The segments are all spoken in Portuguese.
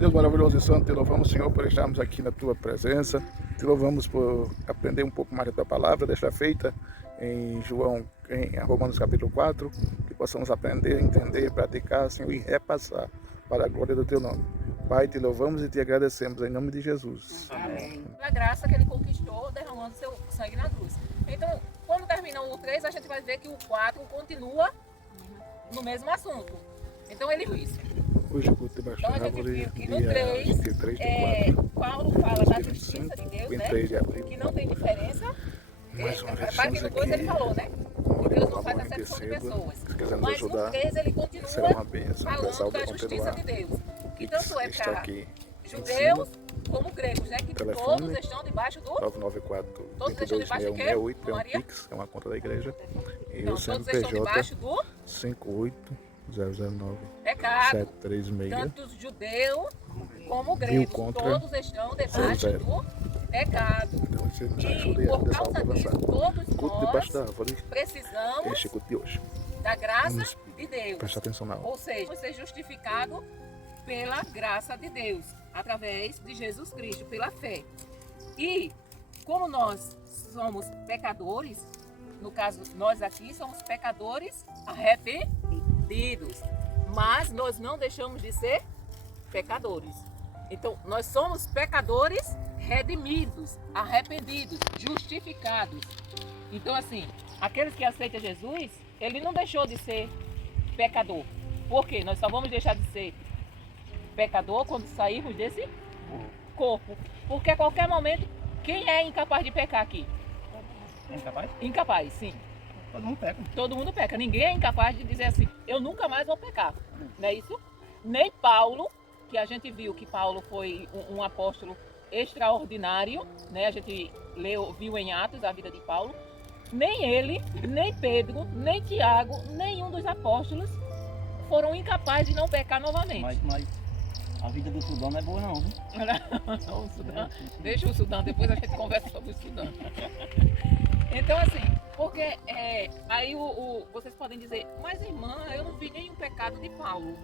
Deus maravilhoso e santo, te louvamos, Senhor, por estarmos aqui na tua presença. Te louvamos por aprender um pouco mais da tua palavra, deixar feita em Romanos capítulo 4, que possamos aprender, entender, praticar, Senhor, e repassar para a glória do teu nome. Pai, te louvamos e te agradecemos em nome de Jesus. Amém. A graça que ele conquistou derramando seu sangue na cruz. Então, quando termina o 3, a gente vai ver que o 4 continua no mesmo assunto. Então ele diz. Hoje eu curto debaixo da árvore, que no 3, 23/4. Paulo fala da justiça de Deus, né? 23 de abril. Que não tem diferença. Mais uma vez, Parte do 2 ele falou, né? Que Deus não faz acepção de pessoas. Mas no 3 ele continua falando da justiça de Deus. Que tanto é para judeus como gregos, né? Que todos estão debaixo do 994 todos estão debaixo do quê? 2268, é um Pix, é uma conta da igreja. E Não, o todos estão debaixo CNPJ do 58009 pecado. 736. Tanto judeu como gregos, todos estão debaixo do pecado. Então você nos ajuda E e por ajuda essa causa alma a disso, avançar. todos Culto debaixo da nós árvore. precisamos Este culto de hoje. da graça Vamos de Deus. prestar atenção na aula. Ou seja, vamos ser justificado pela graça de Deus, através de Jesus Cristo, pela fé. E como nós somos pecadores, no caso nós aqui somos pecadores arrependidos, mas nós não deixamos de ser pecadores. Então nós somos pecadores redimidos, arrependidos, justificados. Então assim, aqueles que aceitam Jesus, ele não deixou de ser pecador. Por quê? Nós só vamos deixar de ser pecador quando sairmos desse corpo. Porque a qualquer momento, quem é incapaz de pecar aqui? Incapaz? Incapaz, sim. Todo mundo peca. Todo mundo peca. Ninguém é incapaz de dizer assim, eu nunca mais vou pecar. Não é isso? Nem Paulo, que a gente viu que Paulo foi um apóstolo extraordinário, né? A gente viu em Atos a vida de Paulo. Nem ele, nem Pedro, nem Tiago, nenhum dos apóstolos foram incapazes de não pecar novamente. Mas a vida do Sudão não é boa não, viu? O Sudão, deixa o Sudão, depois a gente conversa sobre o Sudão. Então assim, porque aí vocês podem dizer, mas irmã, eu não vi nenhum pecado de Paulo.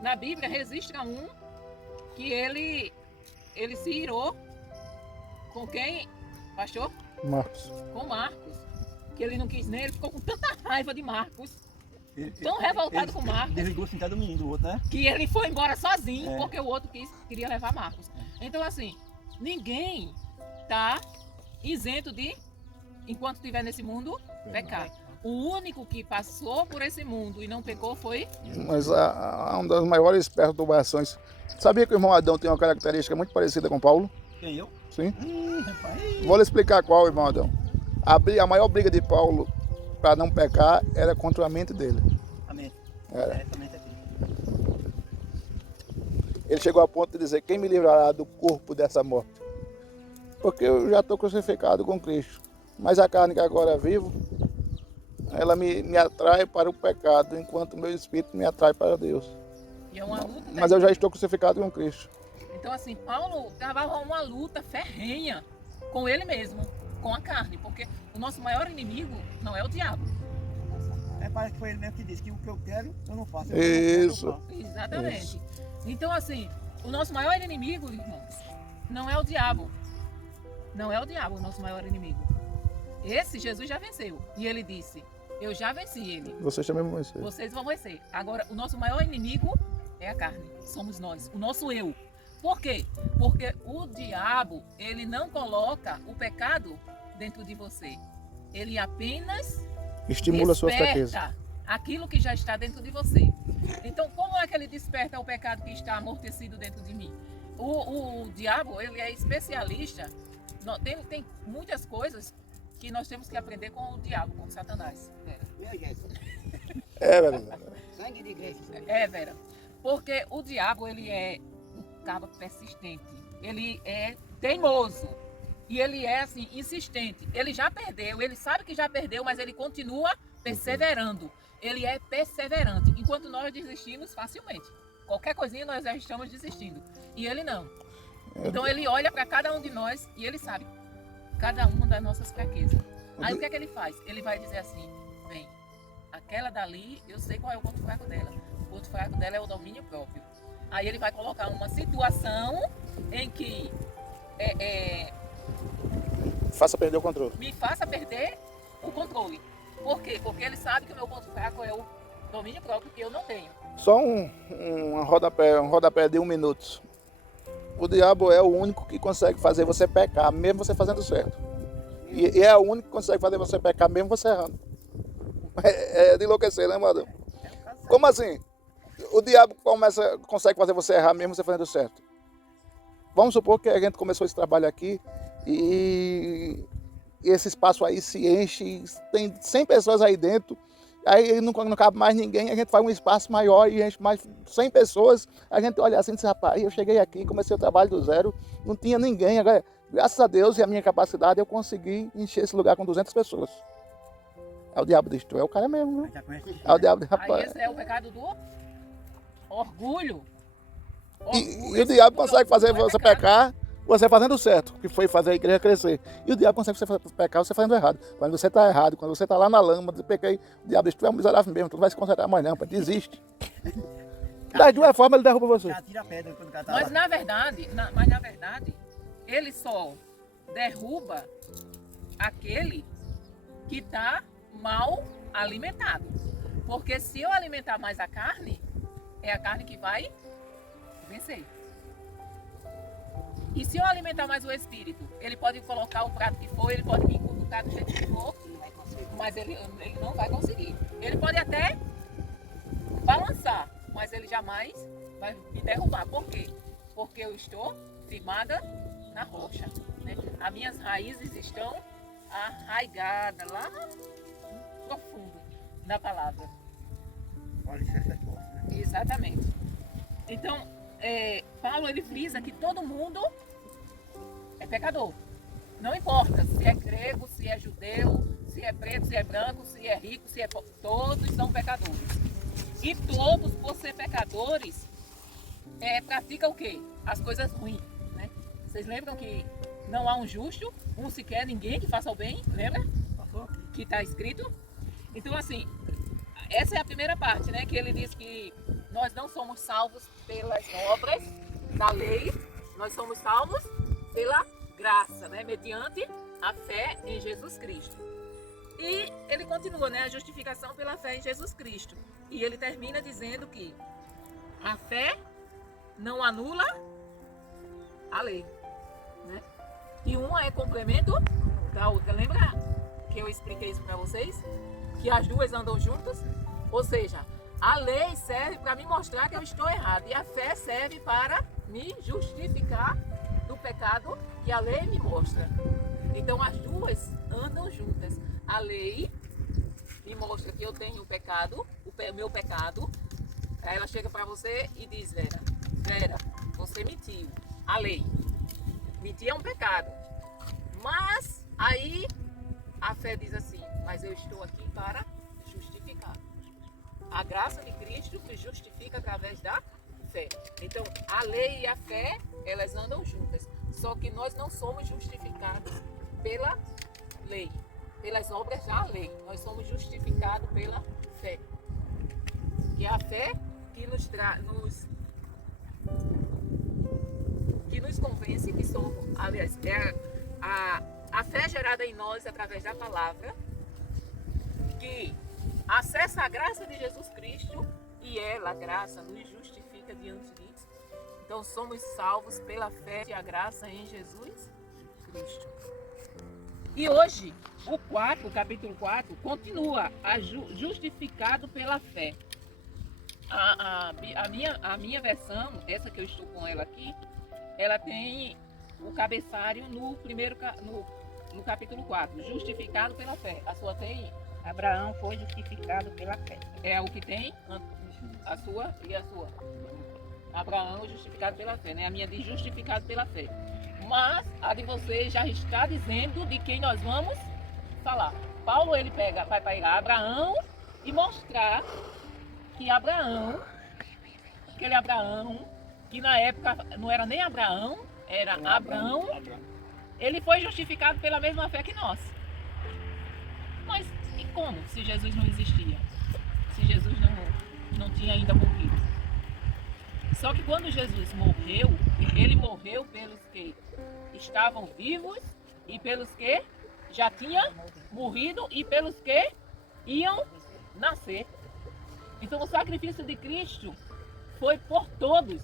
Na Bíblia registra um que ele se irou com quem, pastor? Marcos. Com Marcos. Que ele não quis nem, ele ficou com tanta raiva de Marcos. Tão revoltado com Marcos. Desligou o sentado do menino do outro, né? Que ele foi embora sozinho, porque o outro queria levar Marcos. Então assim, ninguém está isento de, enquanto estiver nesse mundo, pecar. O único que passou por esse mundo e não pecou foi... Mas uma das maiores perturbações. Sabia que o irmão Adão tem uma característica muito parecida com Paulo? Quem, eu? Sim. Rapaz. Vou lhe explicar qual, irmão Adão. A maior briga de Paulo para não pecar era contra a mente dele. Amém. Era. Também tá aqui. Ele chegou a ponto de dizer, quem me livrará do corpo dessa morte? Porque eu já estou crucificado com Cristo. Mas a carne que agora vivo, ela me atrai para o pecado, enquanto o meu espírito me atrai para Deus. E é uma luta. Mas eu já estou crucificado com Cristo. Então assim, Paulo travava uma luta ferrenha com ele mesmo, com a carne. Porque o nosso maior inimigo não é o diabo. Parece que foi ele mesmo que disse que o que eu quero, eu não faço. Isso. Exatamente. Isso. Então assim, o nosso maior inimigo, irmãos, não é o diabo. Não é o diabo o nosso maior inimigo. Esse Jesus já venceu. E ele disse, eu já venci ele. Vocês também vão vencer. Vocês vão vencer. Agora, o nosso maior inimigo é a carne. Somos nós. O nosso eu. Por quê? Porque o diabo, ele não coloca o pecado dentro de você. Ele apenas Estimula a sua fraqueza. desperta aquilo que já está dentro de você. Então, como é que ele desperta o pecado que está amortecido dentro de mim? O diabo, ele é especialista. Tem muitas coisas que nós temos que aprender com o diabo, com Satanás. É verdade. Sangue de igreja. Vera. Porque o diabo, ele é um cabo persistente. Ele é teimoso. E ele é, assim, insistente. Ele já perdeu, ele sabe que já perdeu, mas ele continua perseverando. Ele é perseverante. Enquanto nós desistimos facilmente. Qualquer coisinha nós já estamos desistindo. E ele não. Então ele olha para cada um de nós e ele sabe cada uma das nossas fraquezas. Aí o que é que ele faz? Ele vai dizer assim, bem, aquela dali, eu sei qual é o ponto fraco dela. O ponto fraco dela é o domínio próprio. Aí ele vai colocar uma situação em que Faça perder o controle. me faça perder o controle. Por quê? Porque ele sabe que o meu ponto fraco é o domínio próprio que eu não tenho. Só um rodapé de 1 minuto. O diabo é o único que consegue fazer você pecar, mesmo você fazendo certo. E é o único que consegue fazer você pecar, mesmo você errando. É de enlouquecer, né, mano? Como assim? O diabo consegue fazer você errar, mesmo você fazendo certo. Vamos supor que a gente começou esse trabalho aqui e esse espaço aí se enche, tem 100 pessoas aí dentro, aí não cabe mais ninguém, a gente faz um espaço maior e enche mais 100 pessoas, a gente olha assim e diz, rapaz, eu cheguei aqui, comecei o trabalho do zero, não tinha ninguém, agora, graças a Deus e a minha capacidade, eu consegui encher esse lugar com 200 pessoas. É o diabo diz, tu é o cara mesmo, viu? É o diabo, Aí rapaz. esse é o pecado do orgulho. E o diabo consegue fazer você pecar, você fazendo certo, que foi fazer a igreja crescer. E o diabo consegue você pecar, você fazendo errado. Quando você está errado, quando você está lá na lama, eu pequei, o diabo diz, tu é um miserável mesmo, tu não vai se consertar mais não, desiste. Das duas formas ele derruba você. Já tira a pedra quando o cara tá Mas lá. na verdade, ele só derruba aquele que está mal alimentado. Porque se eu alimentar mais a carne, é a carne que vai vencer. E se eu alimentar mais o espírito, ele pode colocar o prato que for, ele pode me cutucar do jeito que for, mas ele não vai conseguir. Ele pode até balançar, mas ele jamais vai me derrubar. Por quê? Porque eu estou firmada na rocha, né? As minhas raízes estão arraigadas lá no profundo da palavra. Olha, isso é forte, né? Exatamente. Então, Paulo ele frisa que todo mundo é pecador. Não importa se é grego, se é judeu, se é preto, se é branco, se é rico, se é pobre, todos são pecadores. E todos, por ser pecadores, praticam o quê? As coisas ruins, né? Vocês lembram que não há um justo, um sequer, ninguém que faça o bem, lembra? Que está escrito. Então, assim, essa é a primeira parte, né? Que ele diz que nós não somos salvos pelas obras da lei, nós somos salvos pela graça, né? Mediante a fé em Jesus Cristo. E ele continua, né? A justificação pela fé em Jesus Cristo. E ele termina dizendo que a fé não anula a lei, né? E uma é complemento da outra. Lembra que eu expliquei isso para vocês? Que as duas andam juntas? Ou seja, a lei serve para me mostrar que eu estou errado e a fé serve para me justificar do pecado que a lei me mostra. Então as duas andam juntas. A lei me mostra que eu tenho o pecado, meu pecado. Aí ela chega para você e diz, Vera, você mentiu. A lei. Mentir é um pecado. Mas aí a fé diz assim, mas eu estou aqui para justificar. A graça de Cristo me justifica através da fé. Então, a lei e a fé, elas andam juntas. Só que nós não somos justificados pela lei, pelas obras da lei. Nós somos justificados pela fé. Que é a fé que nos convence que somos, aliás, a fé gerada em nós através da palavra, que acessa a graça de Jesus Cristo e ela, a graça, nos justifica diante disso. Então somos salvos pela fé e a graça em Jesus Cristo. E hoje, o capítulo 4, continua justificado pela fé. A minha versão, essa que eu estou com ela aqui, ela tem o cabeçário no capítulo 4, justificado pela fé. A sua tem? Abraão foi justificado pela fé. É o que tem? A sua e a sua. Abraão justificado pela fé, né? A minha diz justificado pela fé. Mas a de vocês já está dizendo de quem nós vamos falar. Paulo ele vai pegar Abraão e mostrar que aquele Abraão, que na época não era nem Abraão, era Abrão, ele foi justificado pela mesma fé que nós. Mas e como? Se Jesus não existia? Se Jesus não tinha ainda morrido? Só que quando Jesus morreu, ele morreu pelos que estavam vivos e pelos que já tinham morrido e pelos que iam nascer. Então o sacrifício de Cristo foi por todos,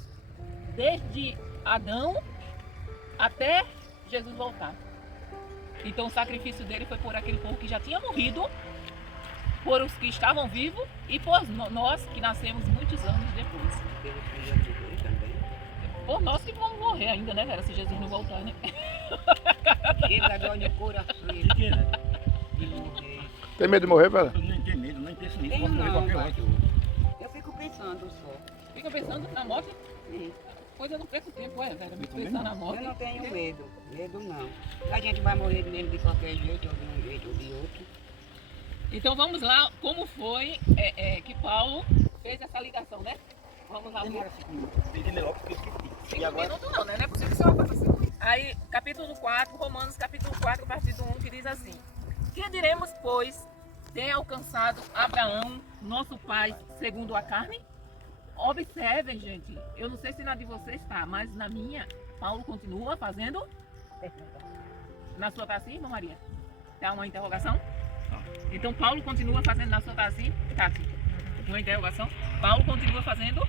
desde Adão até Jesus voltar. Então o sacrifício dele foi por aquele povo que já tinha morrido, por os que estavam vivos e por nós que nascemos muitos anos depois. Por nós que vamos morrer ainda, né, Vera? Se Jesus não voltar, né? Chega dói no coração. Tem medo de morrer, velho? Eu nem tenho medo, nem penso nisso. Tenho Posso morrer não, qualquer pai. hora. Eu fico pensando só. Fica pensando na morte? Sim. Pois eu não perco tempo, Vera. Eu Pensar também na não. morte. Eu não tenho medo. Medo não. A gente vai morrer mesmo de qualquer jeito, ou de um jeito ou de outro. Então vamos lá, como foi que Paulo fez essa ligação, né? Vamos lá. Demora 5 minutos. Entendi logo porque eu esqueci. E 5 agora? minutos não, né? Não é possível que você vai fazer 5 minutos. Aí, capítulo 4, Romanos capítulo 4, a partir do 1, que diz assim: Que diremos, pois, ter alcançado Abraão, nosso pai, segundo a carne? Observem, gente, eu não sei se na de vocês está, mas na minha, Paulo continua fazendo. Na sua tá assim, irmã Maria? Tá uma interrogação? Então Paulo continua fazendo na sua tá assim, Tati? Uma interrogação? Paulo continua fazendo.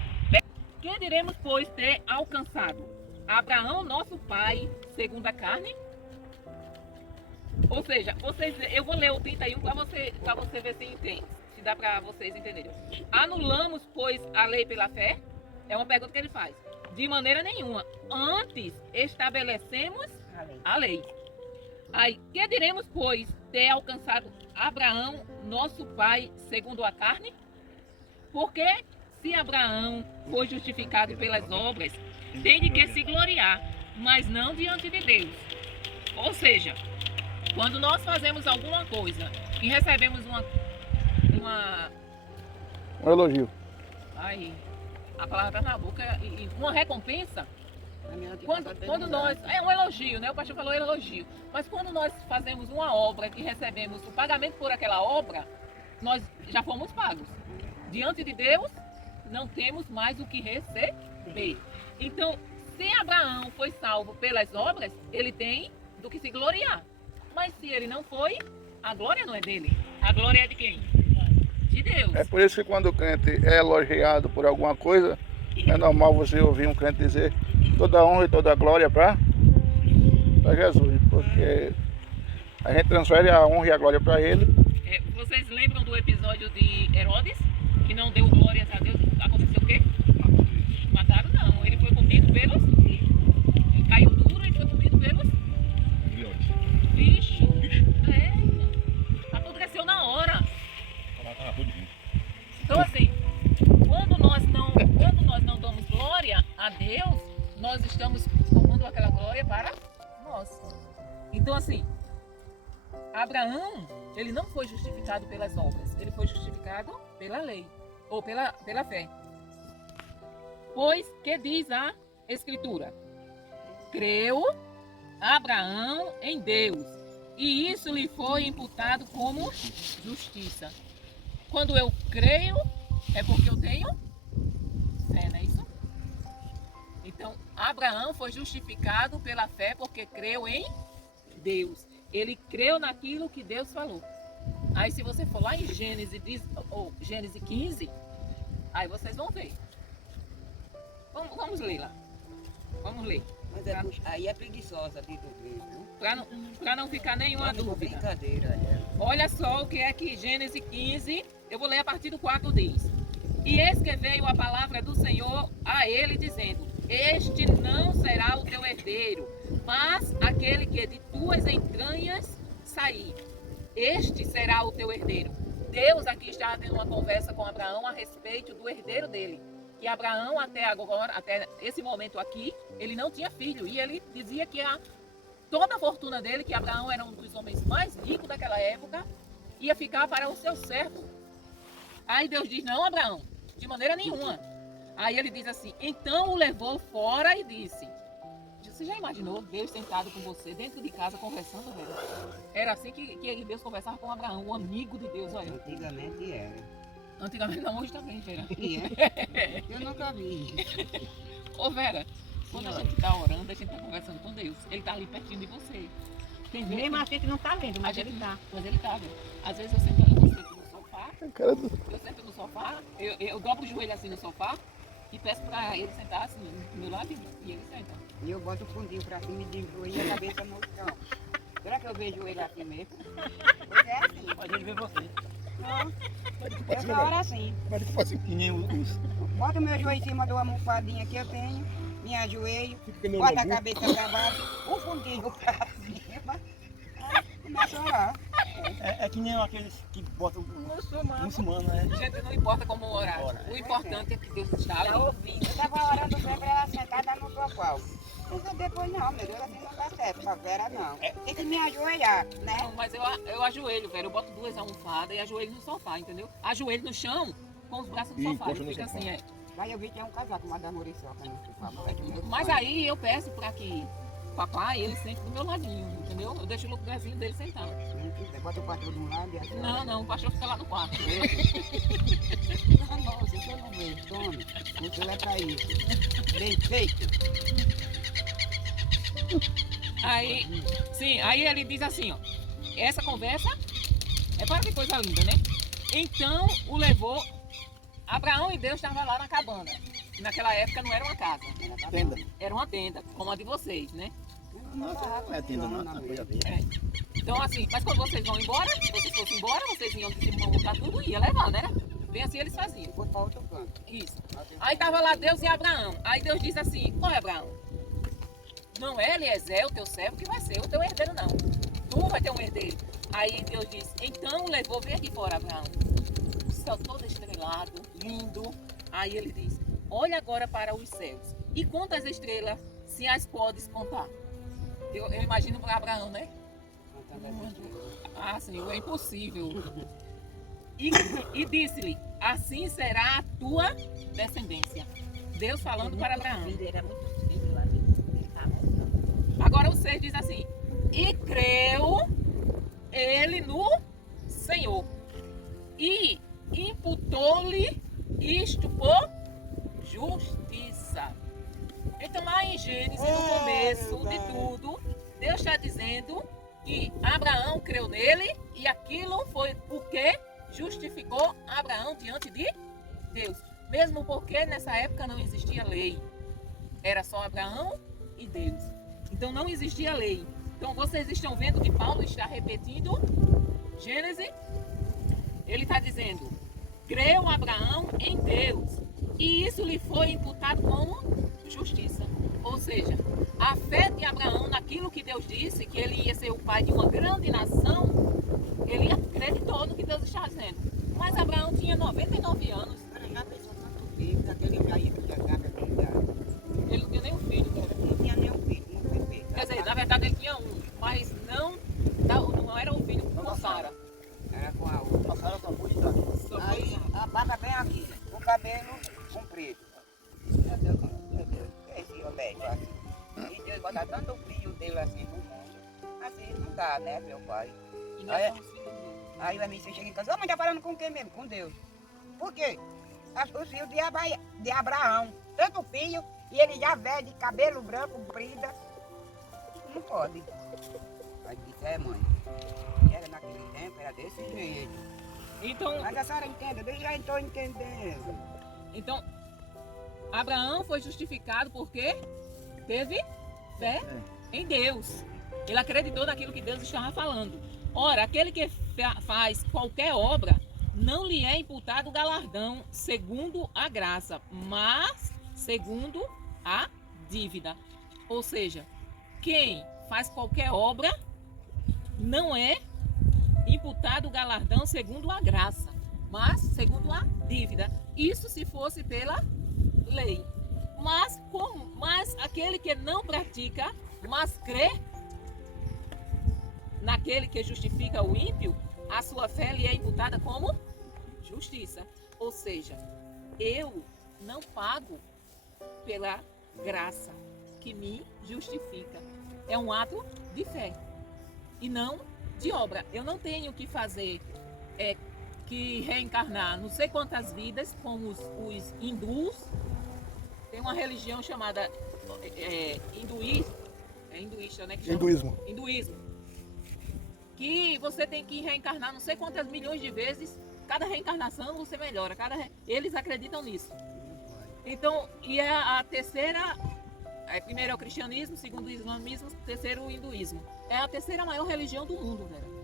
Que diremos, pois, ter alcançado Abraão, nosso pai, segundo a carne? Ou seja, eu vou ler o 31 para você ver se entende, se dá para vocês entenderem. Anulamos, pois, a lei pela fé? É uma pergunta que ele faz. De maneira nenhuma. Antes estabelecemos a lei. Aí, que diremos, pois, ter alcançado Abraão, nosso pai, segundo a carne? Porque se Abraão foi justificado pelas obras, tem de que se gloriar, mas não diante de Deus. Ou seja, quando nós fazemos alguma coisa e recebemos Um elogio. ai, a palavra tá na boca, e uma recompensa, A minha tia quando tá nós, terminando. é um elogio, né? O pastor falou elogio, mas quando nós fazemos uma obra e recebemos o pagamento por aquela obra, nós já fomos pagos. Diante de Deus, não temos mais o que receber. Então, se Abraão foi salvo pelas obras, ele tem do que se gloriar. Mas se ele não foi, a glória não é dele. A glória é de quem? De Deus. É por isso que quando o crente é elogiado por alguma coisa, é normal você ouvir um crente dizer toda honra e toda glória para Jesus, porque a gente transfere a honra e a glória para ele. Vocês lembram do episódio de Herodes? Que não deu glórias a Deus. Aconteceu o quê? Mataram não. Ele foi comido pelos... Ele caiu duro e foi comido pelos... Bicho. É. Apodreceu na hora. Então assim, quando nós não damos glória a Deus, nós estamos tomando aquela glória para nós. Então assim, Abraão, ele não foi justificado pelas obras, ele foi justificado pela lei, ou pela fé. Pois que diz a Escritura? Creu Abraão em Deus, e isso lhe foi imputado como justiça. Quando eu creio, é porque eu tenho fé, não é isso? Então, Abraão foi justificado pela fé porque creu em Deus. Ele creu naquilo que Deus falou. Aí se você for lá em Gênesis 15, aí vocês vão ver. Vamos ler lá. Vamos ler. Mas aí é preguiçosa de ver, viu? Para não ficar nenhuma Ficou dúvida. brincadeira, Olha só o que é que Gênesis 15, eu vou ler a partir do 4 diz. E eis que veio a palavra do Senhor a ele dizendo: Este não será o teu herdeiro, mas aquele que de tuas entranhas sair. Este será o teu herdeiro. Deus aqui está tendo uma conversa com Abraão a respeito do herdeiro dele. Que Abraão até agora, até esse momento aqui, ele não tinha filho. E ele dizia que toda a fortuna dele, que Abraão era um dos homens mais ricos daquela época, ia ficar para o seu servo. Aí Deus diz: não, Abraão, de maneira nenhuma. Aí ele diz assim: então o levou fora e disse: você já imaginou Deus sentado com você dentro de casa conversando, velho? Era assim que Deus conversava com Abraão, o amigo de Deus, olha. Antigamente era. Antigamente não, hoje também, Vera. E é? Eu nunca vi. Ô Vera, quando a gente está orando, a gente está conversando com Deus. Ele está ali pertinho de você. Tem vezes Mesmo a gente não tá vendo, mas ele tá. Mas ele tá, viu? Às vezes eu sento no sofá, Cara do... eu sento no sofá, eu dobro o joelho assim no sofá e peço pra ele sentar assim do meu lado e ele senta. E eu boto o fundinho pra cima e desjoelho a cabeça no chão. Será que eu vejo ele assim mesmo? Pois é assim. Mas ele vê você. Não. Eu sou hora assim. Mas ele faz assim, que nem os... Bota o meu joelho em cima de uma almofadinha que eu tenho, me ajoelho, Fica que nem bota a lobo. cabeça pra baixo, o fundinho pra cima, começa a orar. É que nem aqueles que botam muçulmano, né? Gente, não importa como orar. Ora. O importante é que Deus está Tá ali. ouvindo. Eu tava orando sempre ela sentada no sofá. Mas depois não, meu Deus, assim não dá certo, pra Vera não. Tem que me ajoelhar, né? Não, mas eu ajoelho, velho. Eu boto 2 almofadas e ajoelho no sofá, entendeu? Ajoelho no chão com os braços no E sofá. encosta E no fica sofá. assim, Aí eu vi que tem um casaco, uma da Muriçoca no sofá. Mas aí eu peço pra que papai, ele sente do meu ladinho, entendeu? Eu deixo o lugarzinho dele sentado. Bota o pastor de um lado e assim. Não, o pastor fica lá no quarto. Não, você não vê, tome. O senhor é pra isso. Bem feito. Aí, sim, aí ele diz assim, ó, essa conversa, para que coisa linda, né? Então o levou, Abraão e Deus estavam lá na cabana. Naquela época não era uma casa, Tenda. era uma tenda, como a de vocês, né? Não é tenda, não. É coisa dele. É. Então assim, mas quando vocês vão embora, se vocês fossem embora, vocês iam de cima montar tudo e ia levar, né? Bem assim eles faziam. Foi para outro canto. Isso. Aí tava lá Deus e Abraão. Aí Deus disse assim, olha Abraão, não é Eliezer, o teu servo, que vai ser o teu herdeiro, não. Tu vai ter um herdeiro. Aí Deus disse, então levou, vem aqui fora, Abraão. O céu todo estrelado, lindo. Aí ele diz, olha agora para os céus e conta as estrelas, se as podes contar. Eu imagino para Abraão, né? Ah, Senhor, é impossível. E disse-lhe, assim será a tua descendência. Deus falando para Abraão. Filho, era muito filho lá dentro. Ele tá muito. Agora o 6 diz assim, e creu ele no Senhor, e imputou-lhe isto por justiça. Então lá em Gênesis, no começo de tudo, Deus está dizendo que Abraão creu nele e aquilo foi o que justificou Abraão diante de Deus. Mesmo porque nessa época não existia lei. Era só Abraão e Deus. Então não existia lei. Então vocês estão vendo que Paulo está repetindo Gênesis. Ele está dizendo, creu Abraão em Deus e isso lhe foi imputado como justiça. Ou seja, a fé de Abraão naquilo que Deus disse, que ele ia ser o pai de uma grande nação, ele acreditou no que Deus estava dizendo. Mas Abraão tinha 99 anos. Já pensou tanto filho, aquele já ia para a casa dele. Ele não tinha nenhum filho. Não tinha nenhum filho, não foi feito. Quer dizer, na verdade ele tinha um, mas não era um filho com Sara. Era com a outra. A Sara só foi idade. Aí a barba bem aqui, o cabelo comprido. Meu Deus, que é esse Roberto assim? E Deus botar tanto filho dele assim no mundo. Assim não dá, né, meu pai? E nós somos filhos dele. Aí o MC chega em casa, mãe, tá falando com quem mesmo? Com Deus. Por quê? Os filhos de Abraão, tanto filho, e ele já velho, de cabelo branco, comprida. Não pode. Aí disse, mãe, e era naquele tempo, era desse jeito. Então, Mas a senhora entende, eu já estou entendendo. Então, Abraão foi justificado porque teve fé em Deus. Ele acreditou naquilo que Deus estava falando. Ora, aquele que faz qualquer obra, não lhe é imputado galardão segundo a graça, mas segundo a dívida. Ou seja, quem faz qualquer obra, não é imputado galardão segundo a graça, mas segundo a dívida. Isso se fosse pela lei. Mas aquele que não pratica, mas crê naquele que justifica o ímpio, a sua fé lhe é imputada como justiça. Ou seja, eu não pago pela graça que me justifica. É um ato de fé e não de obra. Eu não tenho que fazer que reencarnar não sei quantas vidas, como os hindus. Tem uma religião chamada hinduísmo. É hinduísta, né? Que chama? Hinduísmo. Que você tem que reencarnar não sei quantas milhões de vezes. Cada reencarnação você melhora. Eles acreditam nisso. Então, e é a terceira... primeiro é o cristianismo, segundo o islamismo, terceiro o hinduísmo. É a terceira maior religião do mundo, velho.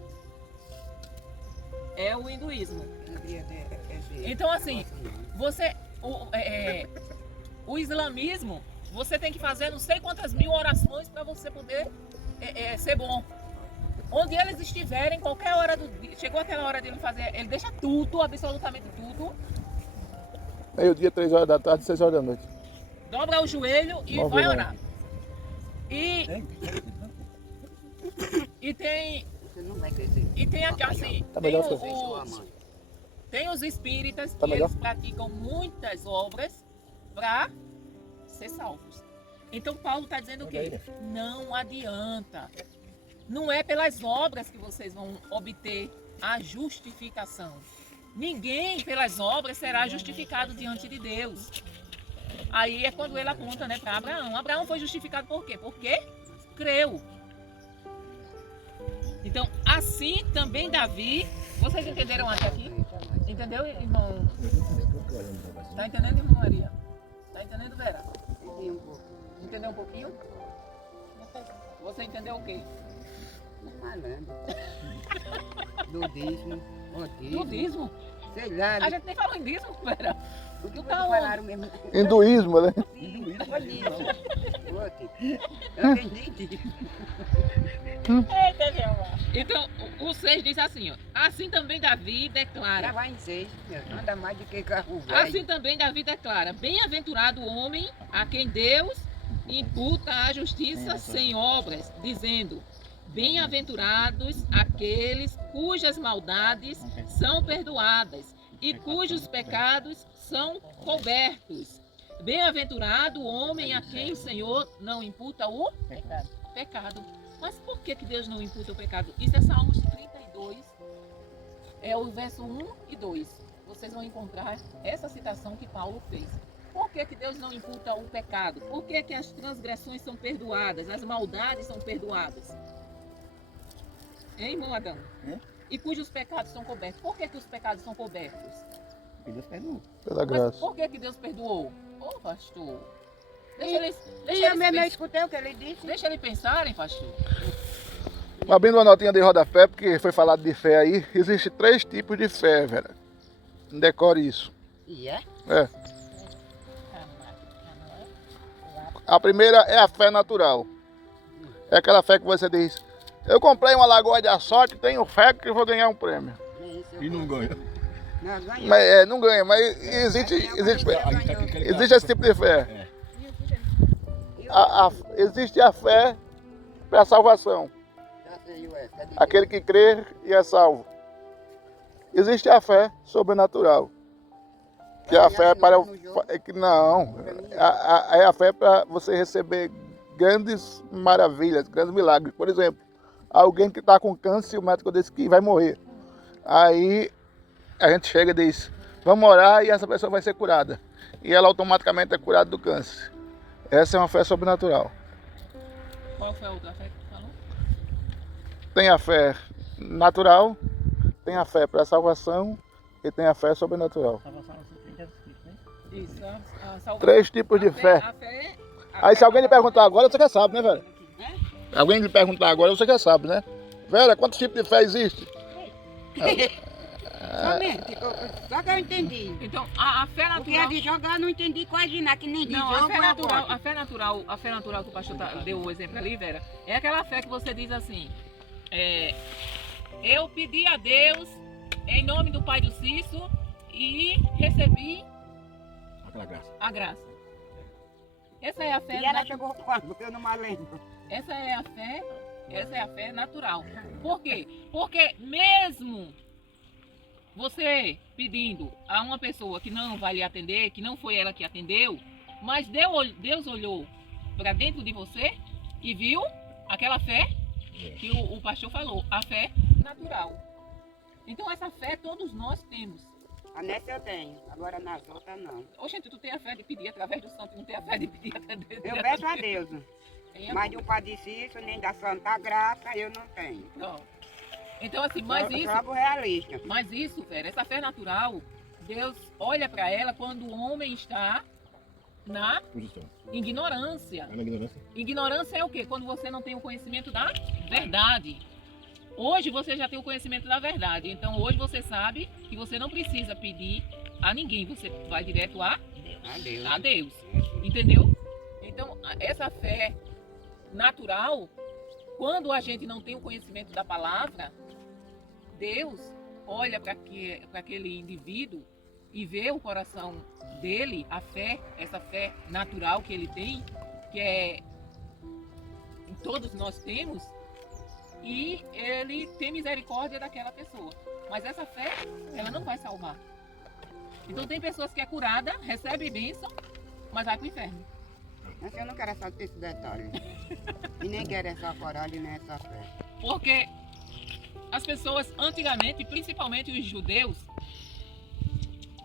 É o hinduísmo. Então, assim, o islamismo, você tem que fazer não sei quantas mil orações para você poder ser bom. Onde eles estiverem, qualquer hora do dia, chegou aquela hora de ele fazer, ele deixa tudo, absolutamente tudo. Meio-dia, 3 horas da tarde, 6 horas da noite. Dobra o joelho e vai orar. E tem... Você não vai crescer. E tem aqui, assim, Tá tem, melhor, tem os espíritas Tá que melhor? eles praticam muitas obras para ser salvos. Então Paulo está dizendo o quê? Não adianta. Não é pelas obras que vocês vão obter a justificação. Ninguém pelas obras será justificado diante de Deus. Aí é quando ele aponta, né, para Abraão. Abraão foi justificado por quê? Porque creu. Então, assim também Davi... Vocês entenderam até aqui? Entendeu, irmão? Tá entendendo, irmã Maria? Tá entendendo, Vera? Entendi um pouco. Entendeu um pouquinho? Você entendeu o quê? Falando. Ludismo, otismo. Budismo? Sei lá. A gente nem falou em dízimo, Vera. O que tá falaram mesmo? Hinduísmo, né? Otismo. Eu entendi. Então, o 6 diz assim, ó. Assim também Davi Já declara. vai em 6, anda mais do que carro velho. Assim também Davi declara. Bem-aventurado o homem a quem Deus imputa a justiça sem obras, dizendo: bem-aventurados aqueles cujas maldades são perdoadas e cujos pecados são cobertos. Bem-aventurado o homem a quem o Senhor não imputa o pecado. Mas por que Deus não imputa o pecado? Isso é Salmos 32, é o verso 1 e 2. Vocês vão encontrar essa citação que Paulo fez. Por que Deus não imputa o pecado? Por que as transgressões são perdoadas, as maldades são perdoadas? Hein, irmão Adão? E cujos pecados são cobertos. Por que os pecados são cobertos? Pela Mas graça. por que Deus perdoou? Ô, pastor. Deixa E eu mesmo eles escutei o que ele disse. deixa ele pensarem, pastor. Abrindo uma notinha de rodapé, porque foi falado de fé aí, existe 3 tipos de fé, velho. Decore isso. E é? É. A primeira é a fé natural. É aquela fé que você diz: eu comprei uma lagoa de açote, tenho fé que eu vou ganhar um prêmio. E não ganha. Não, ganhou. Mas não ganha, mas existe esse tipo de fé. Existe a fé para a salvação. Aquele que crê e é salvo. Existe a fé sobrenatural. Que é a fé para é a fé para você receber grandes maravilhas, grandes milagres. Por exemplo, alguém que está com câncer, o médico disse que vai morrer. Aí a gente chega e diz: vamos orar e essa pessoa vai ser curada. E ela automaticamente é curada do câncer. Essa é uma fé sobrenatural. Qual foi a outra fé que tu falou? Tem a fé natural, tem a fé para a salvação e tem a fé sobrenatural. Isso, a salvação. 3 tipos de fé. Aí se alguém lhe perguntar agora, você já sabe, né, Vera? Alguém lhe perguntar agora, você já sabe, né? Vera, quantos tipos de fé existe? Somente, só que eu entendi. Então, a fé O que é natural. de jogar, eu não entendi quase nada, que nem de Não, jogo. a fé natural que o pastor deu o exemplo ali, Vera, é aquela fé que você diz assim: eu pedi a Deus em nome do Pai do Cício e recebi a graça. Essa é a fé. E ela chegou quando? Porque eu não me lembro. Essa é a fé natural. Por quê? Porque mesmo você pedindo a uma pessoa que não vai lhe atender, que não foi ela que atendeu, mas Deus olhou para dentro de você e viu aquela fé que o pastor falou, a fé natural. Então essa fé todos nós temos. A nessa eu tenho, agora nas outras não. Oxente, tu tem a fé de pedir através do santo e não tem a fé de pedir através do Eu peço a Deus, Tem a- mas do Padre Cícero, nem da Santa Graça, eu não tenho. Não. Então assim, mas eu isso, sou realista. Vera, essa fé natural, Deus olha para ela quando o homem está na ignorância. Na ignorância. Ignorância é o quê? Quando você não tem o conhecimento da verdade. Hoje você já tem o conhecimento da verdade. Então hoje você sabe que você não precisa pedir a ninguém. Você vai direto a Adeus. Deus. Entendeu? Então essa fé natural, quando a gente não tem o conhecimento da palavra, Deus olha para aquele indivíduo e vê o coração dele, a fé, essa fé natural que ele tem, que todos nós temos, e ele tem misericórdia daquela pessoa. Mas essa fé, ela não vai salvar. Então tem pessoas que é curada, recebe bênção, mas vai para o inferno. Mas eu não quero esse detalhe. E nem quero essa coragem, nem essa fé. Porque as pessoas antigamente, principalmente os judeus,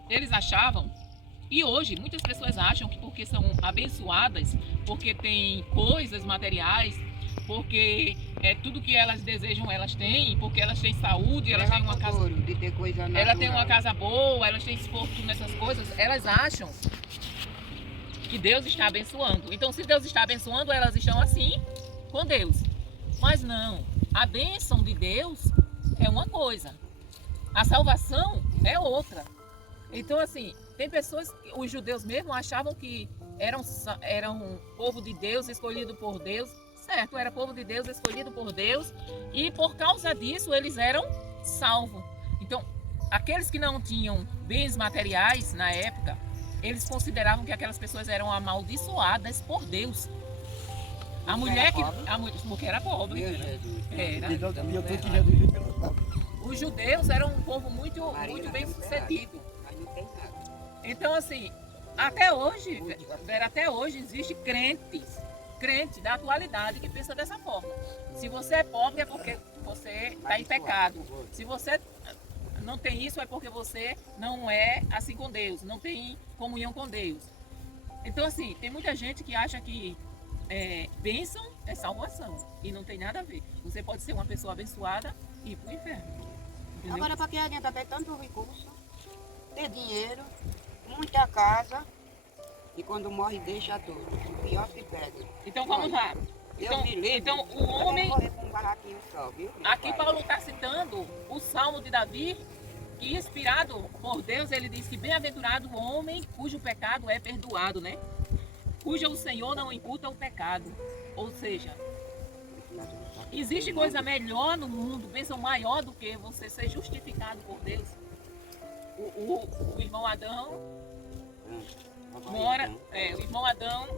eles achavam, e hoje muitas pessoas acham que porque são abençoadas, porque têm coisas materiais, porque tudo que elas desejam elas têm, porque elas têm saúde, elas têm uma casa, de ter coisa natural. ela tem uma casa boa, elas têm esforço nessas coisas, elas acham que Deus está abençoando. Então se Deus está abençoando, elas estão assim com Deus. Mas não, a bênção de Deus é uma coisa, a salvação é outra. Então assim, tem pessoas, os judeus mesmo achavam que eram um povo de Deus, escolhido por Deus. Certo, era povo de Deus, escolhido por Deus, e por causa disso eles eram salvos. Então, aqueles que não tinham bens materiais na época, eles consideravam que aquelas pessoas eram amaldiçoadas por Deus. A mulher que... Porque era pobre. Era. E eu tô te reduzindo pelo pobre. Os judeus eram um povo muito bem sucedido. Mas não tem nada. Então, assim, até hoje, Vera, até hoje existe crente da atualidade que pensa dessa forma. Se você é pobre é porque você está em pecado. Se você não tem isso é porque você não é assim com Deus, não tem comunhão com Deus. Então assim, tem muita gente que acha que bênção é salvação e não tem nada a ver. Você pode ser uma pessoa abençoada e ir para o inferno. Entendeu? Agora, para que adianta ter tanto recurso, ter dinheiro, muita casa, e quando morre deixa tudo. O pior que pega. Então vamos lá. Então o homem... morrer com um barraquinho só, viu? Aqui Paulo está citando o Salmo de Davi, que inspirado por Deus, ele diz que bem-aventurado o homem cujo pecado é perdoado, né? Cuja o Senhor não imputa o pecado. Ou seja, existe coisa melhor no mundo, bênção maior do que você ser justificado por Deus. O irmão Adão mora, o irmão Adão,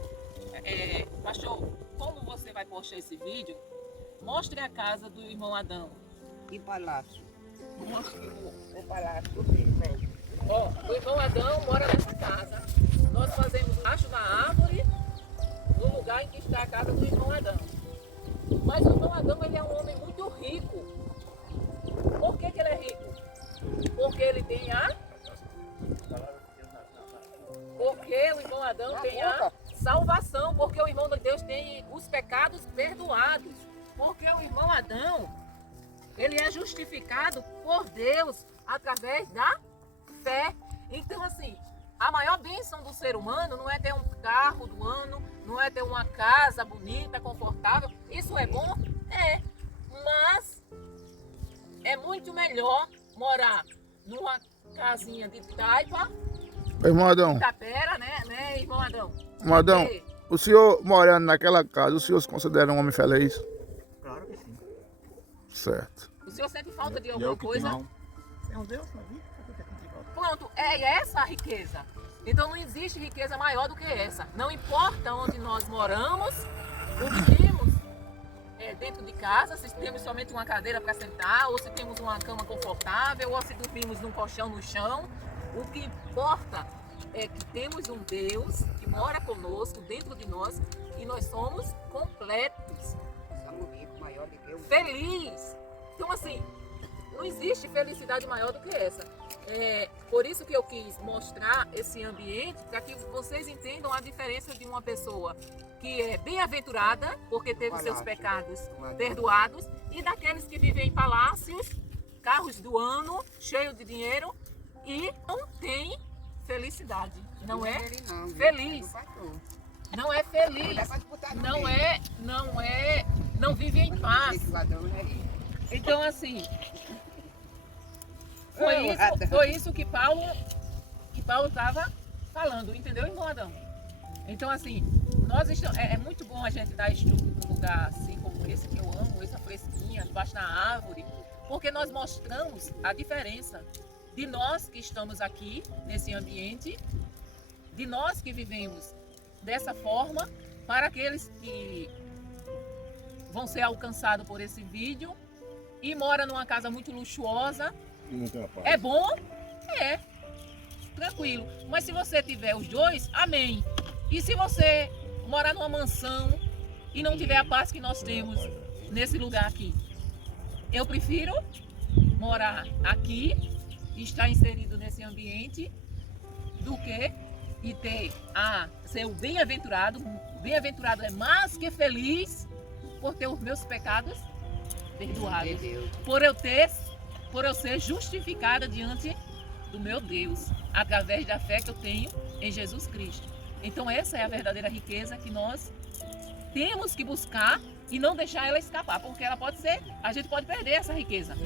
pastor, como você vai postar esse vídeo, mostre a casa do irmão Adão. E palácio. Mostre O palácio dele, velho. Ó, o irmão Adão mora nessa casa. Nós fazemos embaixo da árvore, no lugar em que está a casa do irmão Adão. Mas o irmão Adão, ele é um homem muito rico. Por que ele é rico? Porque ele tem Porque o irmão Adão tem a salvação. Porque o irmão de Deus tem os pecados perdoados. Porque o irmão Adão, ele é justificado por Deus através da fé. Então, assim, a maior bênção do ser humano não é ter um carro do ano, não é ter uma casa bonita, confortável. Isso é bom? É. Mas é muito melhor morar numa casinha de taipa, Irmão Adão, tapera, né, irmão Adão? irmão Adão, Porque o senhor morando naquela casa, o senhor se considera um homem feliz? Claro que sim. Certo. o senhor sente falta de alguma coisa? É um Deus na vida. É complicado. Pronto, é essa a riqueza. Então não existe riqueza maior do que essa. Não importa onde nós moramos, o que temos dentro de casa, se temos somente uma cadeira para sentar, ou se temos uma cama confortável, ou se dormimos num colchão no chão. O que importa é que temos um Deus que mora conosco, dentro de nós, e nós somos completos, Somos ricos, maior do que o felizes. Então assim, não existe felicidade maior do que essa. Por isso que eu quis mostrar esse ambiente, para que vocês entendam a diferença de uma pessoa que é bem-aventurada, porque teve seus pecados perdoados, e daqueles que vivem em palácios, carros do ano, cheio de dinheiro, e não tem felicidade. Não é feliz. Não é feliz. Não vive em paz. Então, assim, foi isso que Paulo estava falando, entendeu, irmão Adão? Então, assim, é muito bom a gente dar estudo num lugar assim como esse, que eu amo, essa fresquinha, debaixo da árvore, porque nós mostramos a diferença de nós que estamos aqui nesse ambiente, de nós que vivemos dessa forma, para aqueles que vão ser alcançados por esse vídeo e moram numa casa muito luxuosa. É bom? É. Tranquilo. Mas se você tiver os dois, amém. E se você morar numa mansão e não tiver a paz que nós temos nesse lugar aqui? Eu prefiro morar aqui e estar inserido nesse ambiente do que ser o bem-aventurado. Bem-aventurado é mais que feliz por ter os meus pecados perdoados. Por eu ser justificada diante do meu Deus, através da fé que eu tenho em Jesus Cristo. Então essa é a verdadeira riqueza que nós temos que buscar e não deixar ela escapar, porque a gente pode perder essa riqueza.